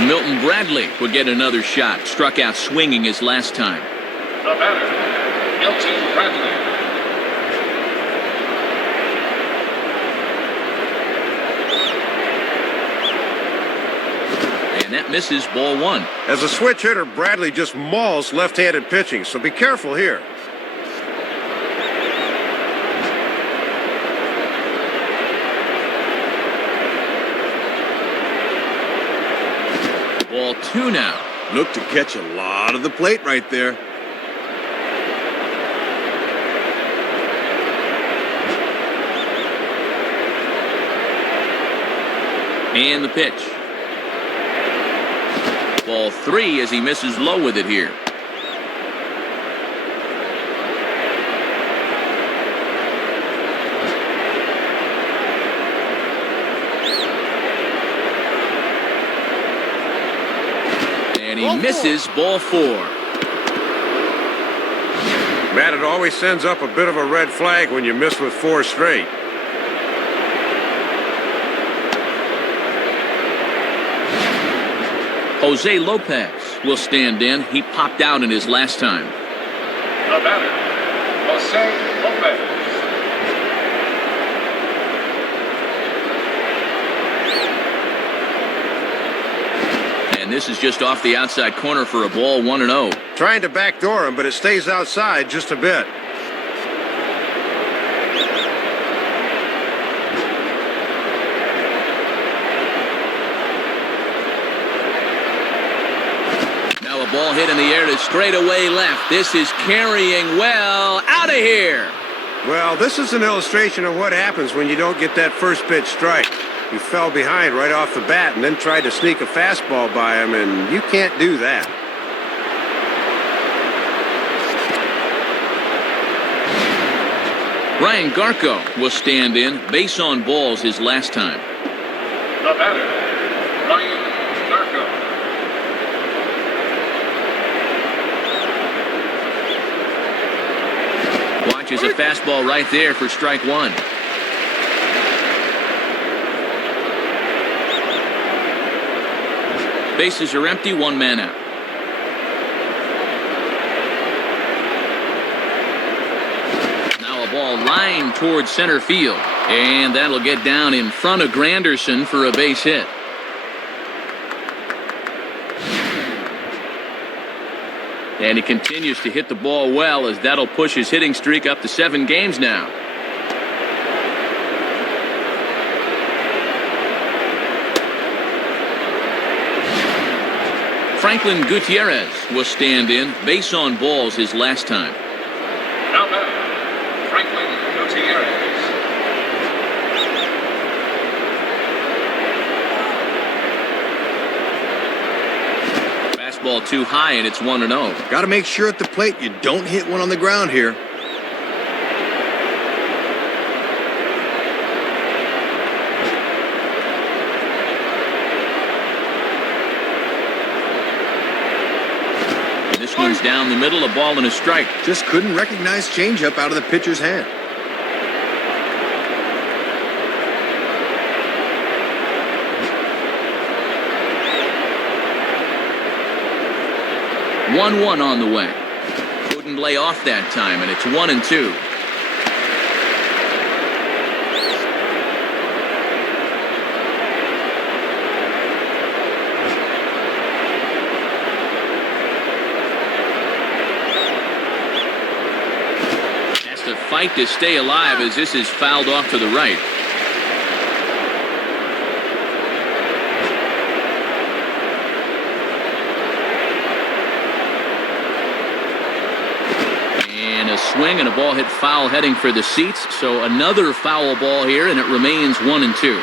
Milton Bradley would get another shot. Struck out swinging his last time. The batter, Milton Bradley. And that misses, ball one. As a switch hitter, Bradley just mauls left-handed pitching, so be careful here. Ball two now. Look to catch a lot of the plate right there. And the pitch. Ball three as he misses low with it here. And he misses, ball four. Matt, it always sends up a bit of a red flag when you miss with 4 straight. Jose Lopez will stand in. He popped out in his last time. The batter, Jose Lopez. And this is just off the outside corner for a ball, 1-0. Trying to backdoor him, but it stays outside just a bit. Now a ball hit in the air to straightaway left. This is carrying well. Out of here. Well, this is an illustration of what happens when you don't get that first pitch strike. He fell behind right off the bat and then tried to sneak a fastball by him, and you can't do that. Ryan Garco will stand in. Base on balls his last time. The batter, Ryan Garco. Watches a fastball right there for strike one. Bases are empty, one man out. Now a ball lined towards center field. And that'll get down in front of Granderson for a base hit. And he continues to hit the ball well, as that'll push his hitting streak up to 7 games now. Franklin Gutierrez will stand in. Base on balls his last time. Now batter, Franklin Gutierrez. Fastball too high, and it's 1-0. Got to make sure at the plate you don't hit one on the ground here. This one's down the middle, a ball and a strike. Just couldn't recognize changeup out of the pitcher's hand. One on the way. Couldn't lay off that time, and it's 1-2. fight to stay alive as this is fouled off to the right. And a swing and a ball hit foul heading for the seats. So another foul ball here, and it remains 1-2.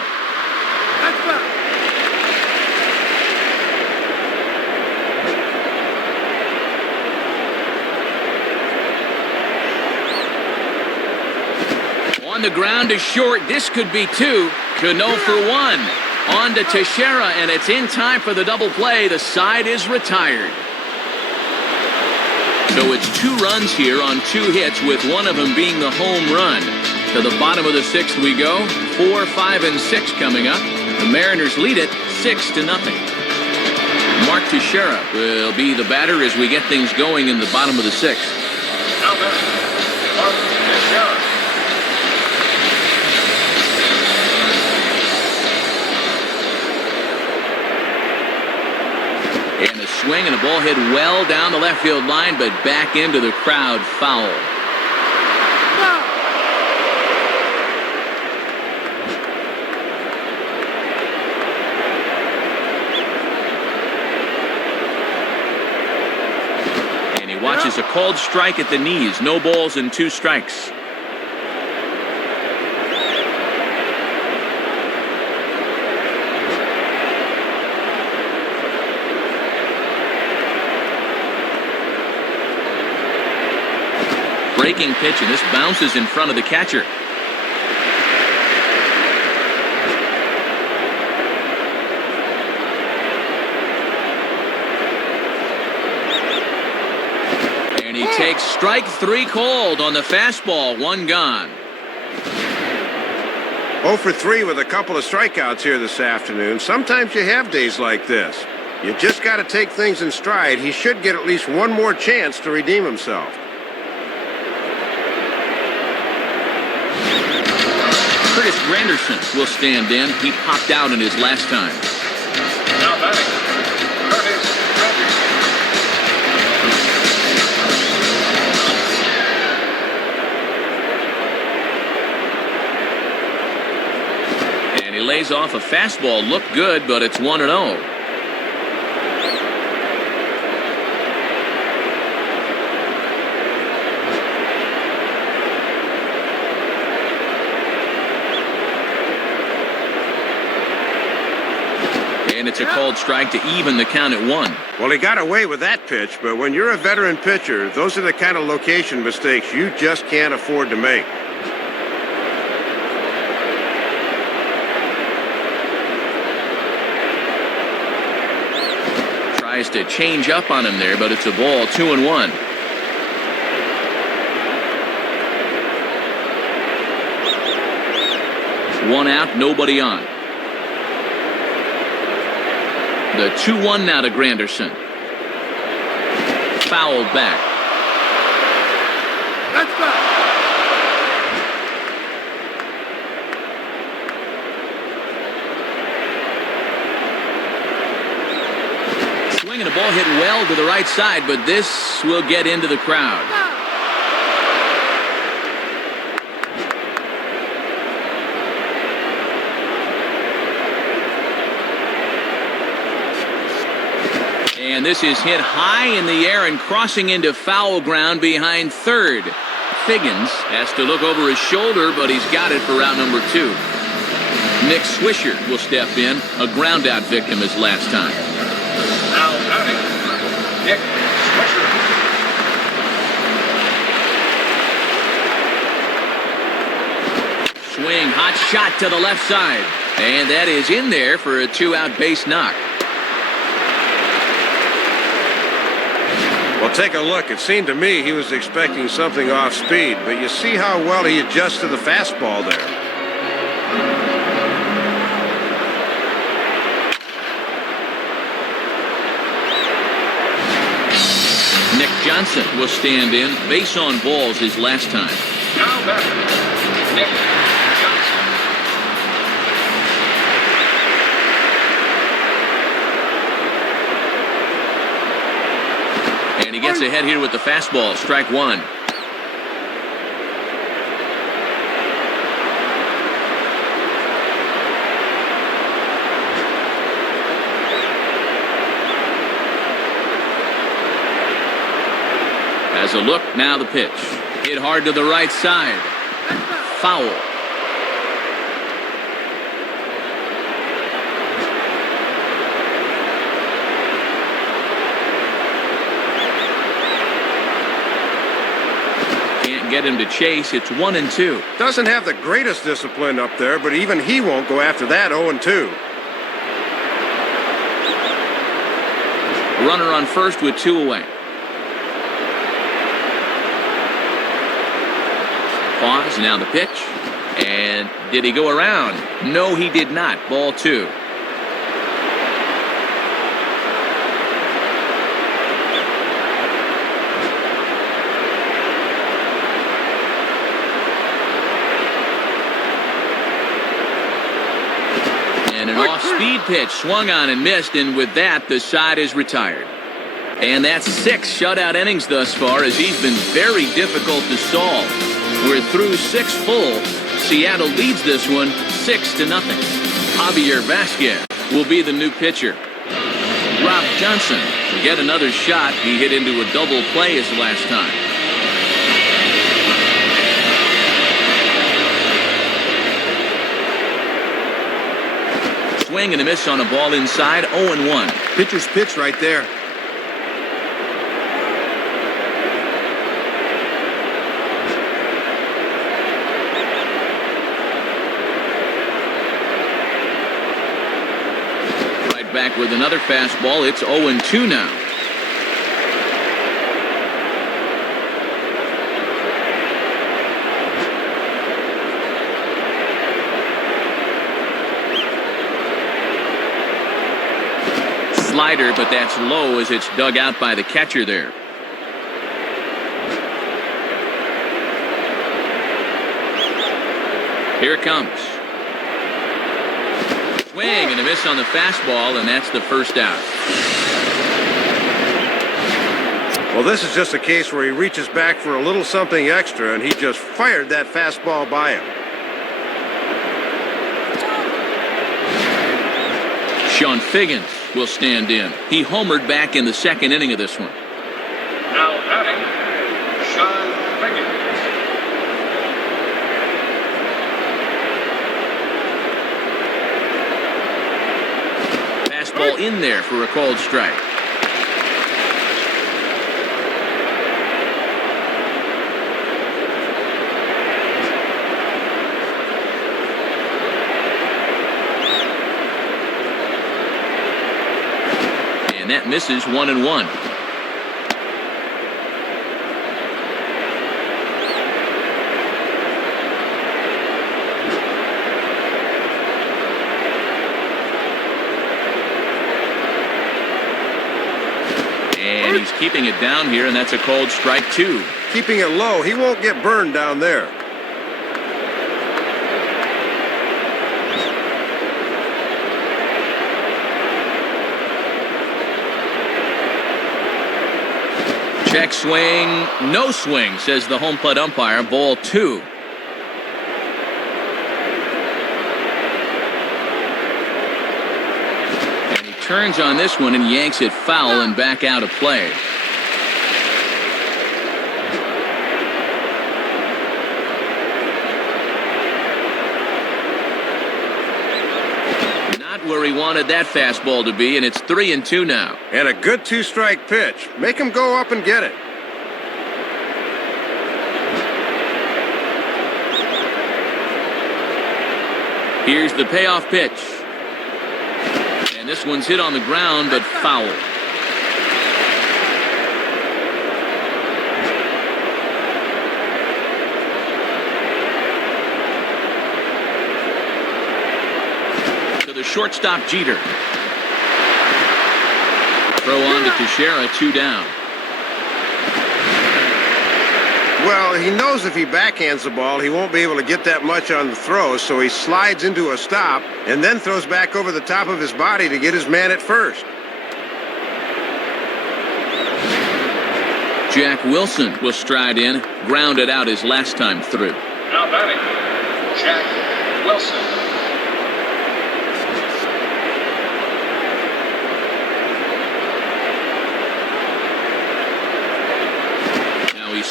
On the ground is short. This could be two. Cano for one. On to Teixeira, and it's in time for the double play. The side is retired. So it's 2 runs here on 2 hits, with one of them being the home run. To the bottom of the 6th we go. 4, 5, and 6 coming up. The Mariners lead it 6-0. Mark Teixeira will be the batter as we get things going in the bottom of the 6th. Now batting, Mark Teixeira. And a swing and a ball hit well down the left field line, but back into the crowd, foul. And he watches a called strike at the knees. No balls and 2 strikes. Breaking pitch, and this bounces in front of the catcher. And he takes strike 3 called on the fastball. 1 gone. 0 for 3 with a couple of strikeouts here this afternoon. Sometimes you have days like this. You just got to take things in stride. He should get at least one more chance to redeem himself. Curtis Granderson will stand in. He popped out in his last time. Now batting, Curtis Granderson. And he lays off a fastball. Looked good, but it's 1-0. And it's a called strike to even the count at 1. Well, he got away with that pitch, but when you're a veteran pitcher, those are the kind of location mistakes you just can't afford to make. Tries to change up on him there, but it's a ball. 2-1. One out, nobody on. The 2-1 now to Granderson. Fouled back. That's back. Swing and a ball hit well to the right side, but this will get into the crowd. And this is hit high in the air and crossing into foul ground behind third. Figgins has to look over his shoulder, but he's got it for route number 2. Nick Swisher will step in, a ground-out victim his last time. Now batting, Nick Swisher. Swing, hot shot to the left side. And that is in there for a 2-out base knock. Well, take a look. It seemed to me he was expecting something off speed, but you see how well he adjusts to the fastball there. Nick Johnson will stand in. Base on balls his last time. Now batting, Nick Johnson. And he gets ahead here with the fastball. Strike 1. Has a look, now the pitch. Hit hard to the right side. Foul. Can't get him to chase. It's 1-2. Doesn't have the greatest discipline up there, but even he won't go after that 0-2. Runner on first with 2 away. Pause, now the pitch. And did he go around? No, he did not. Ball 2. And an off-speed pitch swung on and missed, and with that, the side is retired. And that's 6 shutout innings thus far, as he's been very difficult to solve. We're through 6 full. Seattle leads this one 6-0. Javier Vasquez will be the new pitcher. Rob Johnson will get another shot. He hit into a double play his last time. Swing and a miss on a ball inside, 0-1. Pitcher's pitch right there. Right back with another fastball. It's 0-2 now. Slider, but that's low as it's dug out by the catcher there. Here it comes. Swing and a miss on the fastball, and that's the first out. Well, this is just a case where he reaches back for a little something extra, and he just fired that fastball by him. Sean Figgins will stand in. He homered back in the second inning of this one. Now batting, Sean Figgins. Fastball in there for a called strike. And that misses 1-1. And he's keeping it down here, and that's a called strike 2. Keeping it low, he won't get burned down there. Check swing, no swing, says the home plate umpire. Ball 2. And he turns on this one and yanks it foul and back out of play. Not where he wanted that fastball to be, and it's 3-2 now. And a good 2-strike pitch. Make him go up and get it. Here's the payoff pitch. And this one's hit on the ground, but foul. To the shortstop, Jeter. Throw on to Teixeira, 2 down. Well, he knows if he backhands the ball, he won't be able to get that much on the throw, so he slides into a stop and then throws back over the top of his body to get his man at first. Jack Wilson will stride in, grounded out his last time through. Now batting, Jack Wilson.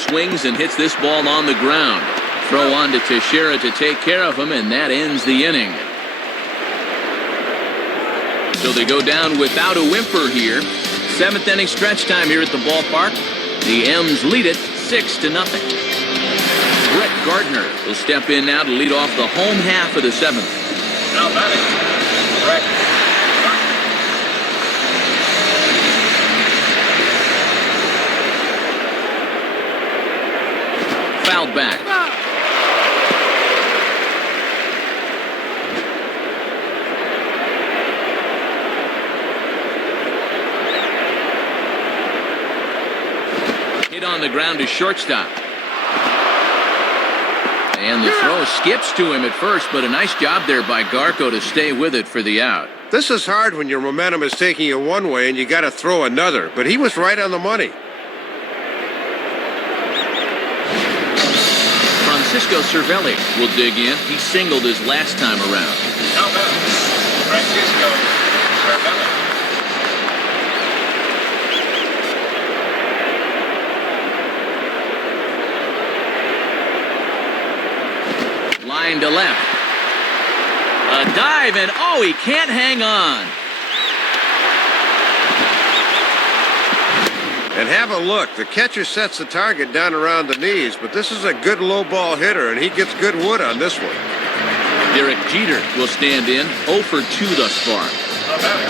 swings and hits this ball on the ground. Throw on to Teixeira to take care of him, and that ends the inning. So they go down without a whimper here. 7th inning stretch time here at the ballpark. The M's lead it 6-0. Brett Gardner will step in now to lead off the home half of the 7th. Now batting, Brett Gardner. Fouled back. Hit on the ground to shortstop. And the throw skips to him at first, but a nice job there by Garco to stay with it for the out. This is hard when your momentum is taking you one way and you got to throw another, but he was right on the money. Francisco Cervelli will dig in. He singled his last time around. Now batting, Francisco Cervelli. Line to left. A dive, and oh, he can't hang on. And have a look. The catcher sets the target down around the knees, but this is a good low ball hitter, and he gets good wood on this one. Derek Jeter will stand in. 0 for 2 thus far. Now batting,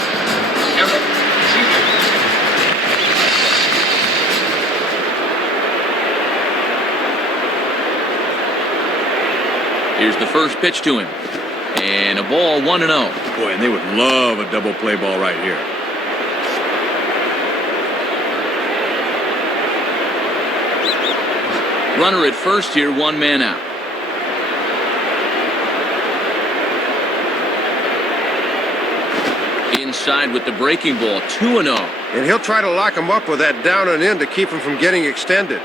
Derek Jeter. Here's the first pitch to him. And a ball 1-0. Boy, and they would love a double play ball right here. Runner at first here, 1 man out. Inside with the breaking ball, 2-0. And he'll try to lock him up with that down and in to keep him from getting extended.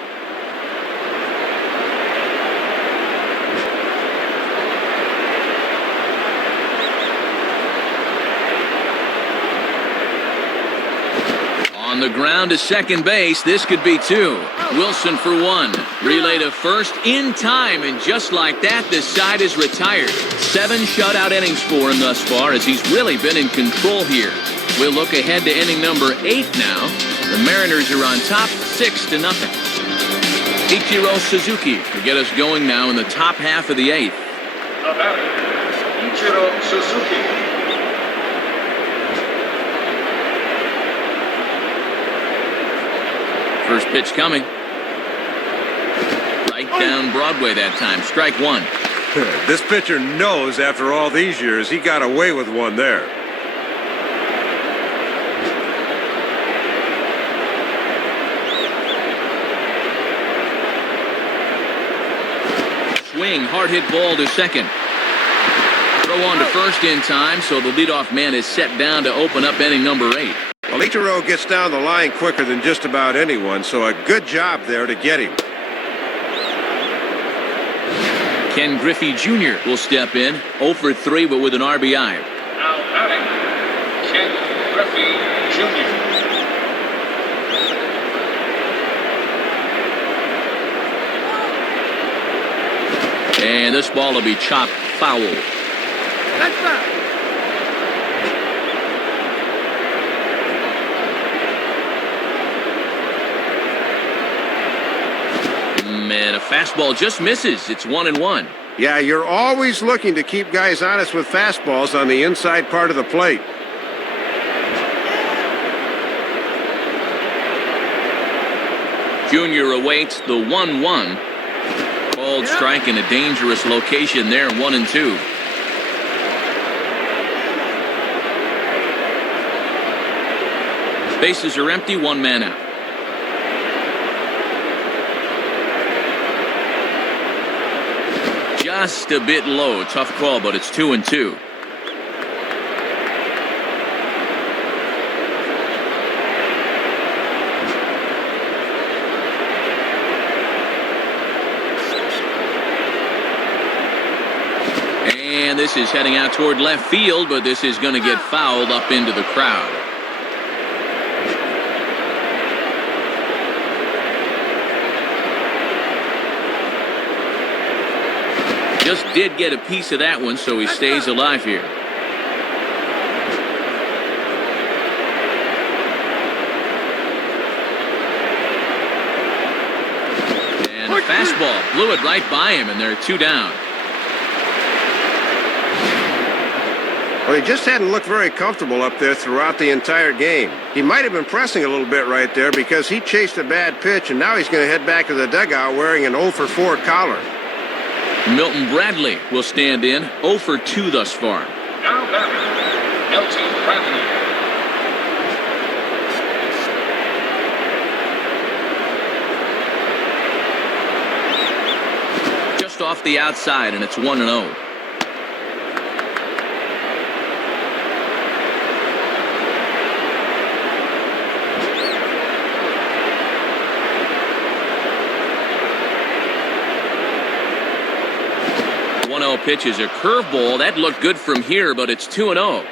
On the ground to second base, this could be 2. Wilson for 1. Relay to first in time, and just like that, the side is retired. 7 shutout innings for him thus far, as he's really been in control here. We'll look ahead to inning number 8 now. The Mariners are on top, 6-0. Ichiro Suzuki to get us going now in the top half of the 8th. Now batting, Ichiro Suzuki. First pitch coming. Right down Broadway that time. Strike 1. This pitcher knows after all these years he got away with one there. Swing, hard hit ball to second. Throw on to first in time, so the leadoff man is set down to open up inning number 8. Well, Ichiro gets down the line quicker than just about anyone, so a good job there to get him. Ken Griffey Jr. will step in, 0 for 3, but with an RBI. Now batting, Ken Griffey Jr. And this ball will be chopped foul. That's foul. And a fastball just misses. It's 1-1. Yeah, you're always looking to keep guys honest with fastballs on the inside part of the plate. Junior awaits the 1-1. Called strike in a dangerous location there, 1-2. Bases are empty, 1 man out. Just a bit low. Tough call, but it's 2-2. And this is heading out toward left field, but this is going to get fouled up into the crowd. just did get a piece of that one, so he stays alive here. And a fastball blew it right by him, and they're 2 down. Well, he just hadn't looked very comfortable up there throughout the entire game. He might have been pressing a little bit right there because he chased a bad pitch, and now he's going to head back to the dugout wearing an 0 for 4 collar. Milton Bradley will stand in, 0 for 2 thus far. Now batting, Milton Bradley. Just off the outside, and it's 1-0. Pitch is a curveball. That looked good from here, but it's 2-0.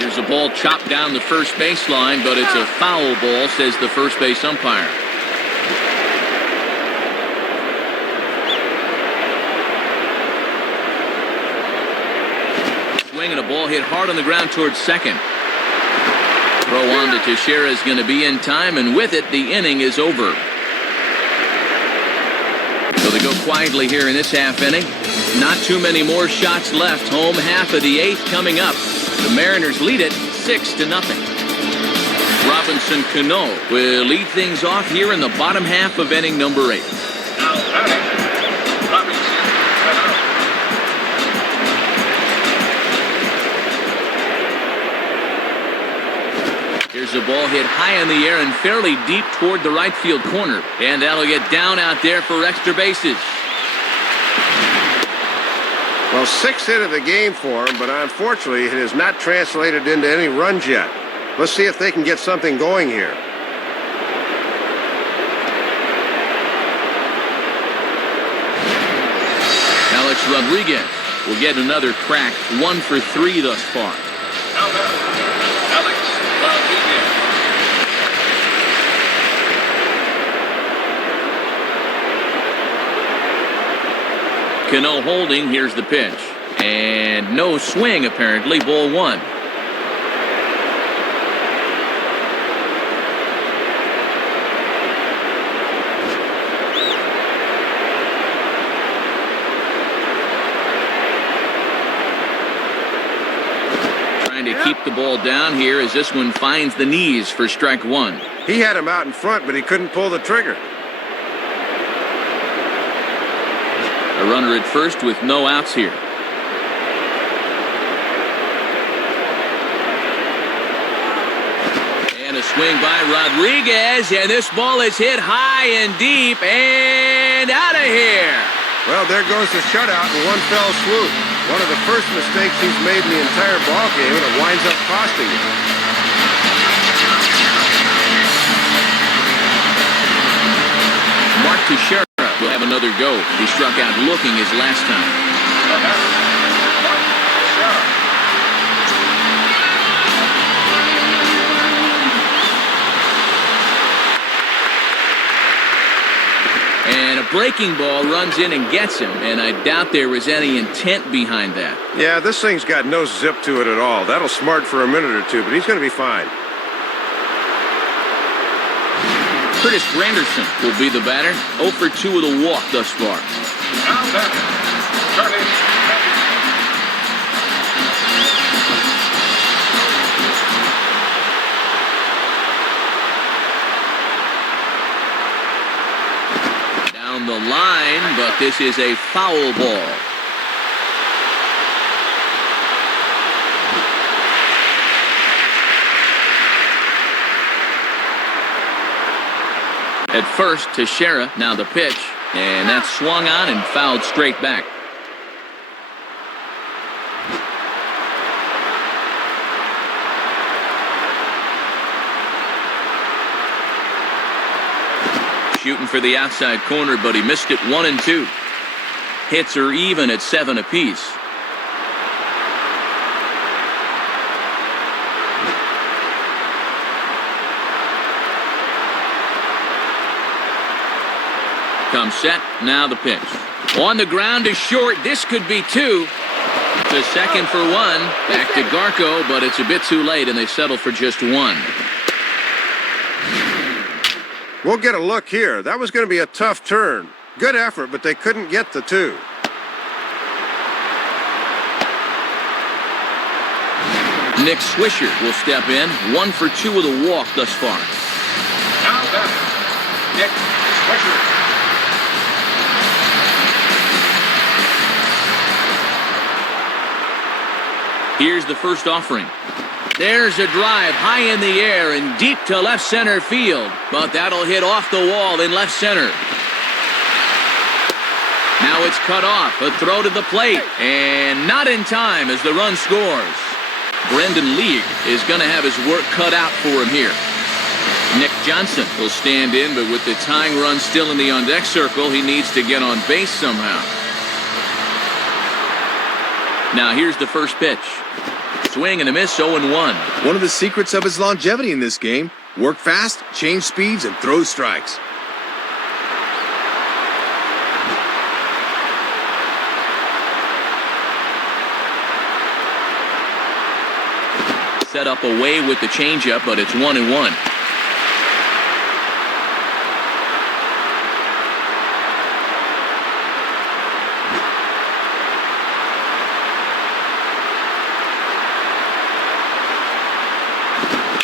Here's a ball chopped down the first baseline, but it's a foul ball, says the first base umpire. And a ball hit hard on the ground towards second. Throw on to Teixeira is going to be in time, and with it, the inning is over. So they go quietly here in this half inning. Not too many more shots left. Home half of the 8th coming up. The Mariners lead it 6-0. Robinson Cano will lead things off here in the bottom half of inning number 8. Now batting, Robinson Cano. Here's a ball hit high in the air and fairly deep toward the right field corner. And that'll get down out there for extra bases. Well, 6th hit of the game for him, but unfortunately it has not translated into any runs yet. Let's see if they can get something going here. Alex Rodriguez will get another crack, 1 for 3 thus far. Now batting, Alex Rodriguez. Cano holding. Here's the pitch. And no swing, apparently. Ball 1. Trying to keep the ball down here as this one finds the knees for strike 1. He had him out in front, but he couldn't pull the trigger. A runner at first with no outs here. And a swing by Rodriguez, and this ball is hit high and deep and out of here. Well, there goes the shutout in one fell swoop. One of the first mistakes he's made in the entire ball game, and it winds up costing him. Mark Teixeira will have another go. He struck out looking his last time. And a breaking ball runs in and gets him, and I doubt there was any intent behind that. Yeah, this thing's got no zip to it at all. That'll smart for a minute or two, but he's going to be fine. Curtis Granderson will be the batter. 0 for 2 with a walk thus far. Now batting, Curtis Granderson. Down the line, but this is a foul ball. At first, Teixeira, now the pitch, and that's swung on and fouled straight back. Shooting for the outside corner, but he missed it 1 and 2. Hits are even at 7 apiece. Come set, now the pitch. On the ground is short. This could be two. To second for one. Back to Garco, but it's a bit too late, and they settle for just one. We'll get a look here. That was going to be a tough turn. Good effort, but they couldn't get the two. Nick Swisher will step in. 1 for 2 with a walk thus far. Now batter, Nick Swisher. Here's the first offering. There's a drive high in the air and deep to left center field, but that'll hit off the wall in left center. Now it's cut off, a throw to the plate, and not in time as the run scores. Brendan League is going to have his work cut out for him here. Nick Johnson will stand in, but with the tying run still in the on-deck circle, he needs to get on base somehow. Now here's the first pitch. Swing and a miss, 0-1. One of the secrets of his longevity in this game: work fast, change speeds, and throw strikes. Set up away with the changeup, but it's 1-1.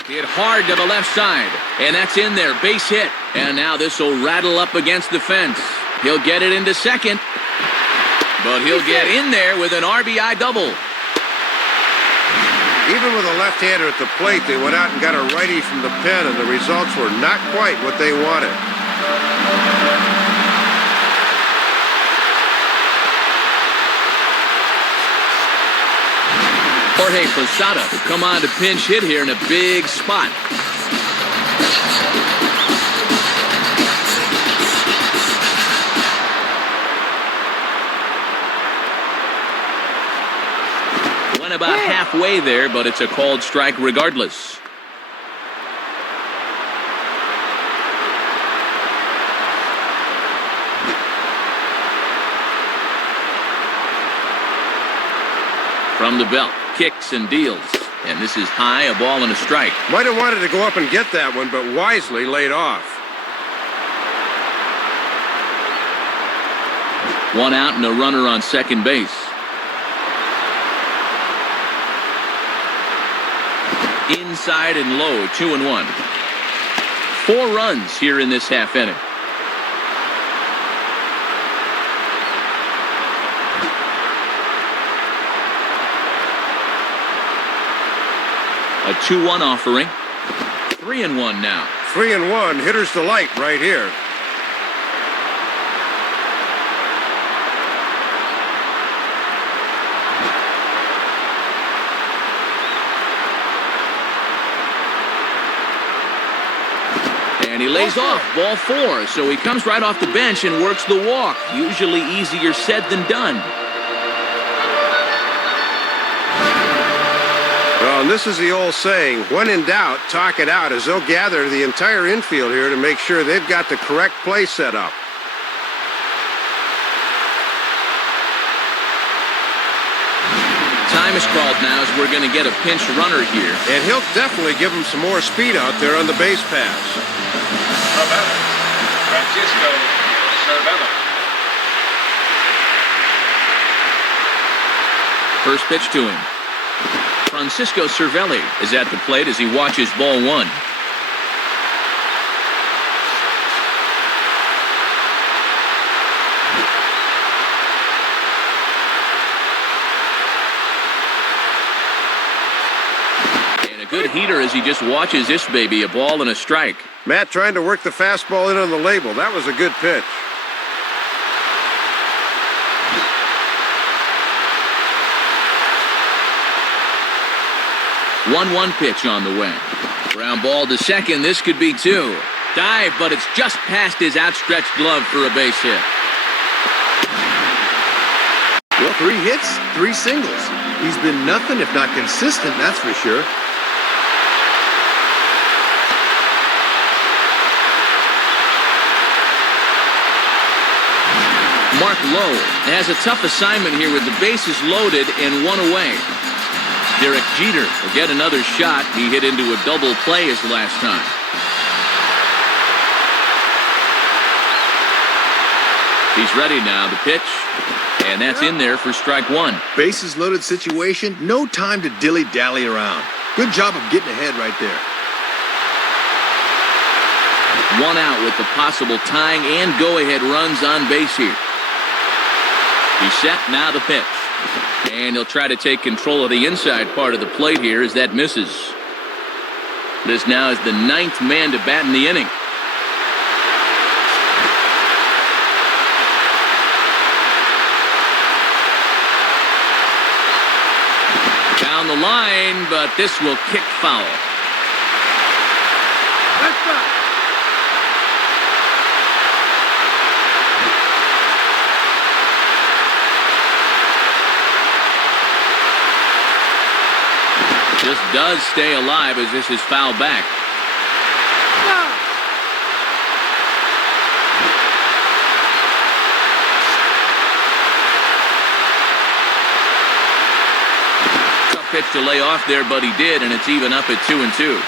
Hit hard to the left side, and that's in there, base hit. And now this will rattle up against the fence. He'll get it into second, but he'll get in there with an RBI double. Even with a left-hander at the plate, they went out and got a righty from the pen, and the results were not quite what they wanted. Jorge Posada will come on to pinch hit here in a big spot. Went about halfway there, but it's a called strike regardless. From the belt, kicks and deals. And this is high, a ball and a strike. Might have wanted to go up and get that one, but wisely laid off. One out and a runner on second base. Inside and low, 2-1. 4 runs here in this half inning. A 2-1 offering. 3-1 now. 3-1, hitter's delight right here. And he lays off, ball 4, so he comes right off the bench and works the walk. Usually easier said than done. Well, and this is the old saying, when in doubt, talk it out, as they'll gather the entire infield here to make sure they've got the correct play set up. Time is called now as we're going to get a pinch runner here. And he'll definitely give him some more speed out there on the base pass. The batter, Francisco Cervelli. First pitch to him. Francisco Cervelli is at the plate as he watches ball 1. And a good heater as he just watches this baby, a ball and a strike. Matt trying to work the fastball in on the label. That was a good pitch. 1-1 pitch on the way. Ground ball to second. This could be 2. Dive, but it's just past his outstretched glove for a base hit. Well, 3 hits, 3 singles. He's been nothing if not consistent, that's for sure. Mark Lowe has a tough assignment here with the bases loaded and one away. Derek Jeter will get another shot. He hit into a double play his last time. He's ready now to pitch. And that's in there for strike one. Bases loaded situation, no time to dilly-dally around. Good job of getting ahead right there. One out with the possible tying and go-ahead runs on base here. He's set, now the pitch. And he'll try to take control of the inside part of the plate here as that misses. This now is the 9th man to bat in the inning. Down the line, but this will kick foul. Let's go. Just does stay alive as this is fouled back. Tough pitch to lay off there, but he did, and it's even up at 2-2.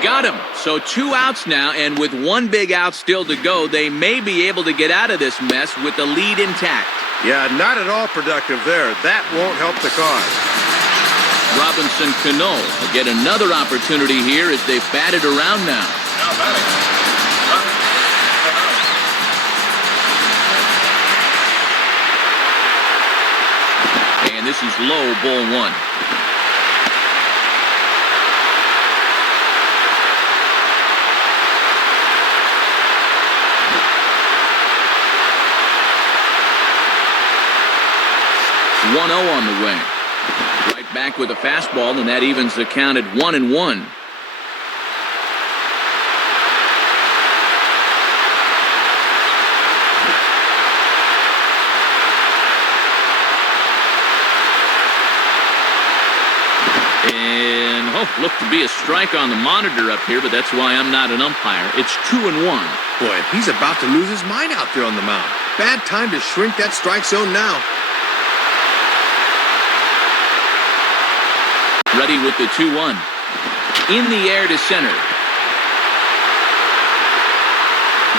Got him. So 2 outs now, and with 1 big out still to go, they may be able to get out of this mess with the lead intact. Yeah, not at all productive there. That won't help the cause. Robinson Cano will get another opportunity here as they've batted around now. Now batting. And this is low, ball 1. One 0 on the way. Right back with a fastball, and that evens the count at 1-1. And looked to be a strike on the monitor up here, but that's why I'm not an umpire. It's 2-1. Boy, he's about to lose his mind out there on the mound. Bad time to shrink that strike zone now. Ready with the 2-1. In the air to center.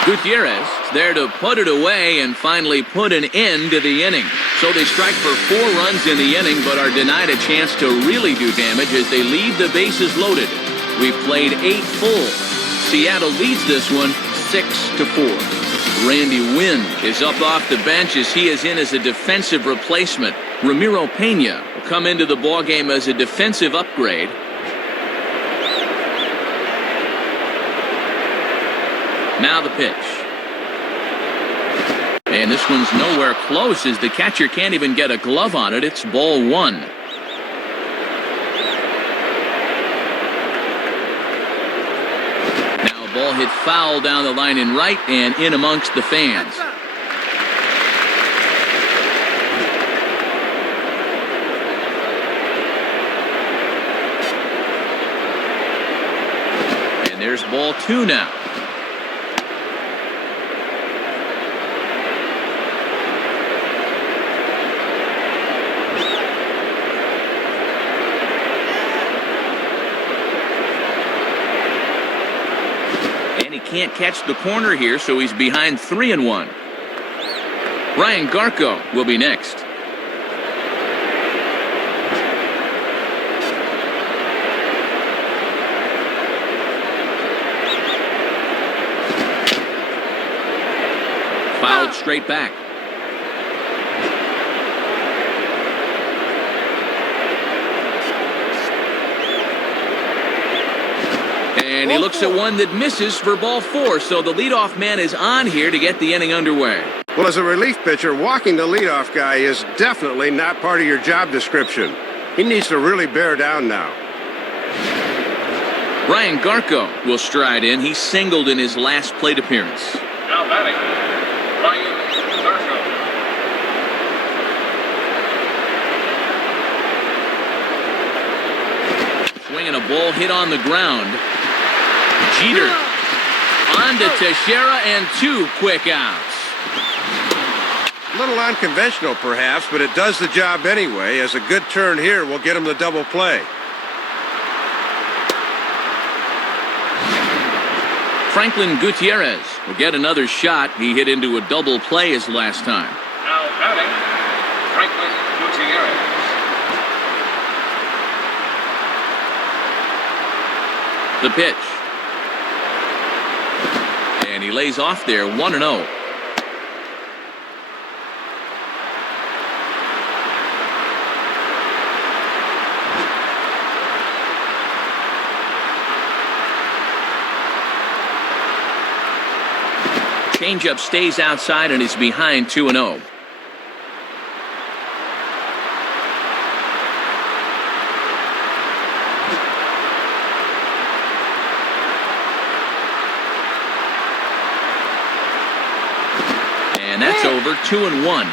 Gutierrez there to put it away and finally put an end to the inning. So they strike for 4 runs in the inning, but are denied a chance to really do damage as they leave the bases loaded. We've played 8 full. Seattle leads this one 6-4. Randy Wynn is up off the bench as he is in as a defensive replacement. Ramiro Pena will come into the ballgame as a defensive upgrade. Now the pitch. And this one's nowhere close as the catcher can't even get a glove on it. It's ball 1. Now a ball hit foul down the line in right and in amongst the fans. And there's ball 2 now. Can't catch the corner here, so he's behind 3-1. Ryan Garco will be next. Fouled straight back. And he looks at one that misses for ball 4, so the leadoff man is on here to get the inning underway. Well, as a relief pitcher, walking the leadoff guy is definitely not part of your job description. He needs to really bear down now. Ryan Garco will stride in. He singled in his last plate appearance. Now batting, Ryan Garco. Swinging a ball hit on the ground. Jeter on to Teixeira and 2 quick outs. A little unconventional, perhaps, but it does the job anyway, as a good turn here will get him the double play. Franklin Gutierrez will get another shot. He hit into a double play his last time. Now batting, Franklin Gutierrez. The pitch. And he lays off there, 1-0. Changeup stays outside and is behind 2-0. And that's over, 2-1.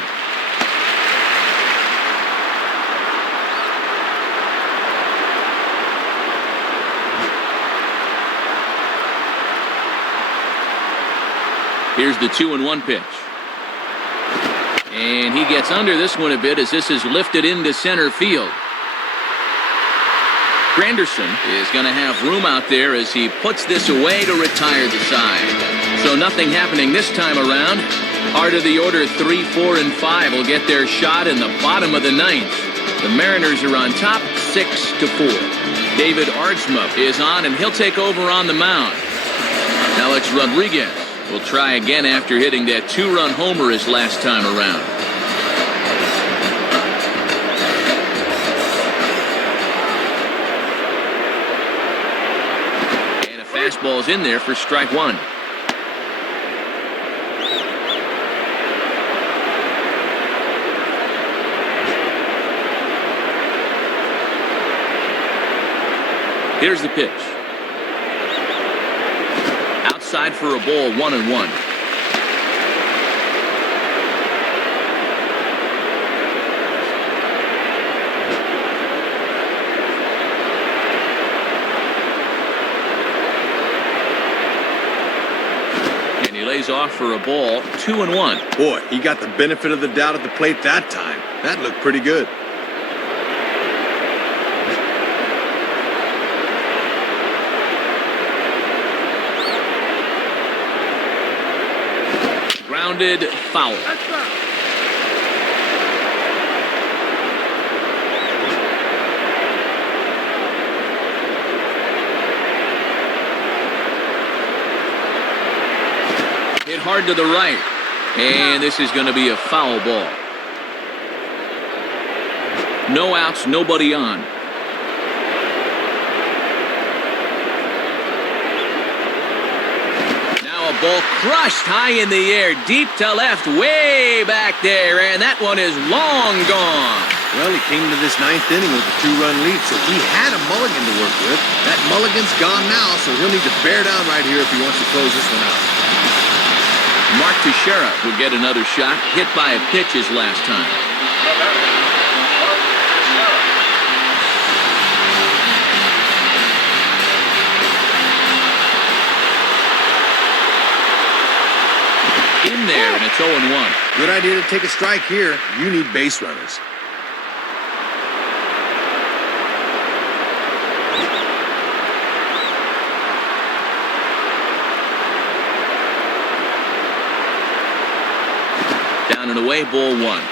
Here's the 2-1 pitch. And he gets under this one a bit as this is lifted into center field. Granderson is going to have room out there as he puts this away to retire the side. So nothing happening this time around. Heart of the order, 3, 4, and 5 will get their shot in the bottom of the 9th. The Mariners are on top, 6-4. David Ardsma is on, and he'll take over on the mound. Alex Rodriguez will try again after hitting that 2-run homer his last time around. And a fastball's in there for strike 1. Here's the pitch. Outside for a ball, 1-1. And he lays off for a ball, 2-1. Boy, he got the benefit of the doubt at the plate that time. That looked pretty good. Grounded foul. Hit hard to the right. And this is going to be a foul ball. No outs, nobody on. Ball crushed high in the air, deep to left, way back there, and that one is long gone. Well, he came to this 9th inning with a 2-run lead, so he had a mulligan to work with. That mulligan's gone now, so he'll need to bear down right here if he wants to close this one out. Mark Teixeira will get another shot, hit by a pitch his last time. In there, and it's 0-1. Good idea to take a strike here. You need base runners. Down and away, ball 1.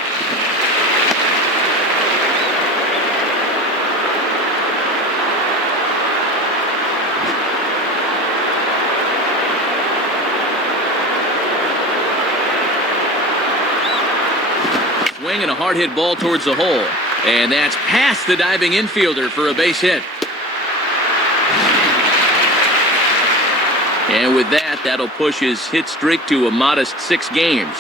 And a hard hit ball towards the hole. And that's past the diving infielder for a base hit. And with that, that'll push his hit streak to a modest 6 games.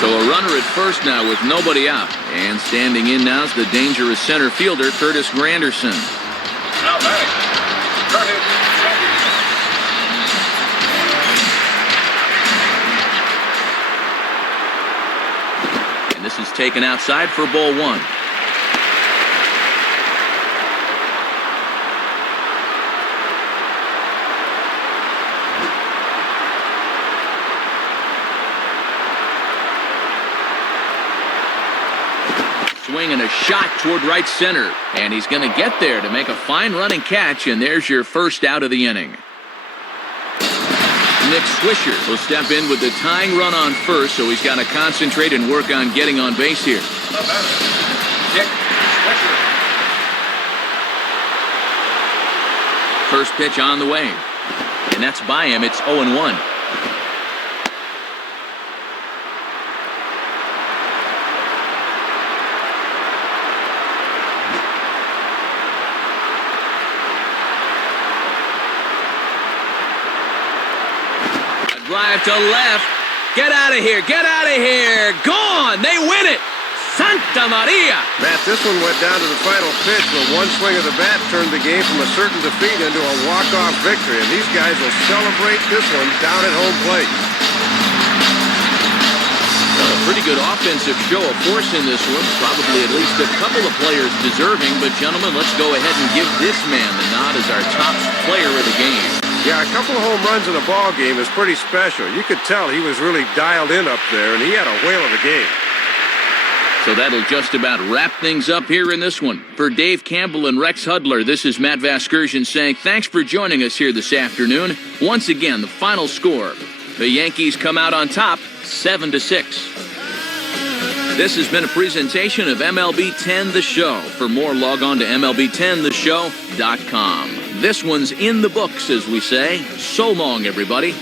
So a runner at first now with nobody out. And standing in now is the dangerous center fielder, Curtis Granderson. Now batting, Curtis Granderson. taken outside for ball 1. Swing and a shot toward right center. And he's going to get there to make a fine running catch, and there's your first out of the inning. Nick Swisher will step in with the tying run on first, so he's got to concentrate and work on getting on base here. The batter, Nick Swisher. First pitch on the way. And that's by him. It's 0-1. Drive to left. Get out of here. Get out of here. Gone. They win it. Santa Maria. Matt, this one went down to the final pitch where one swing of the bat turned the game from a certain defeat into a walk-off victory. And these guys will celebrate this one down at home plate. Well, a pretty good offensive show of force in this one. Probably at least a couple of players deserving. But, gentlemen, let's go ahead and give this man the nod as our top player of the game. Yeah, a couple of home runs in a ball game is pretty special. You could tell he was really dialed in up there, and he had a whale of a game. So that'll just about wrap things up here in this one. For Dave Campbell and Rex Hudler, this is Matt Vasgersian saying thanks for joining us here this afternoon. Once again, the final score. The Yankees come out on top, 7-6. This has been a presentation of MLB 10 The Show. For more, log on to MLB10theshow.com. This one's in the books, as we say. So long, everybody.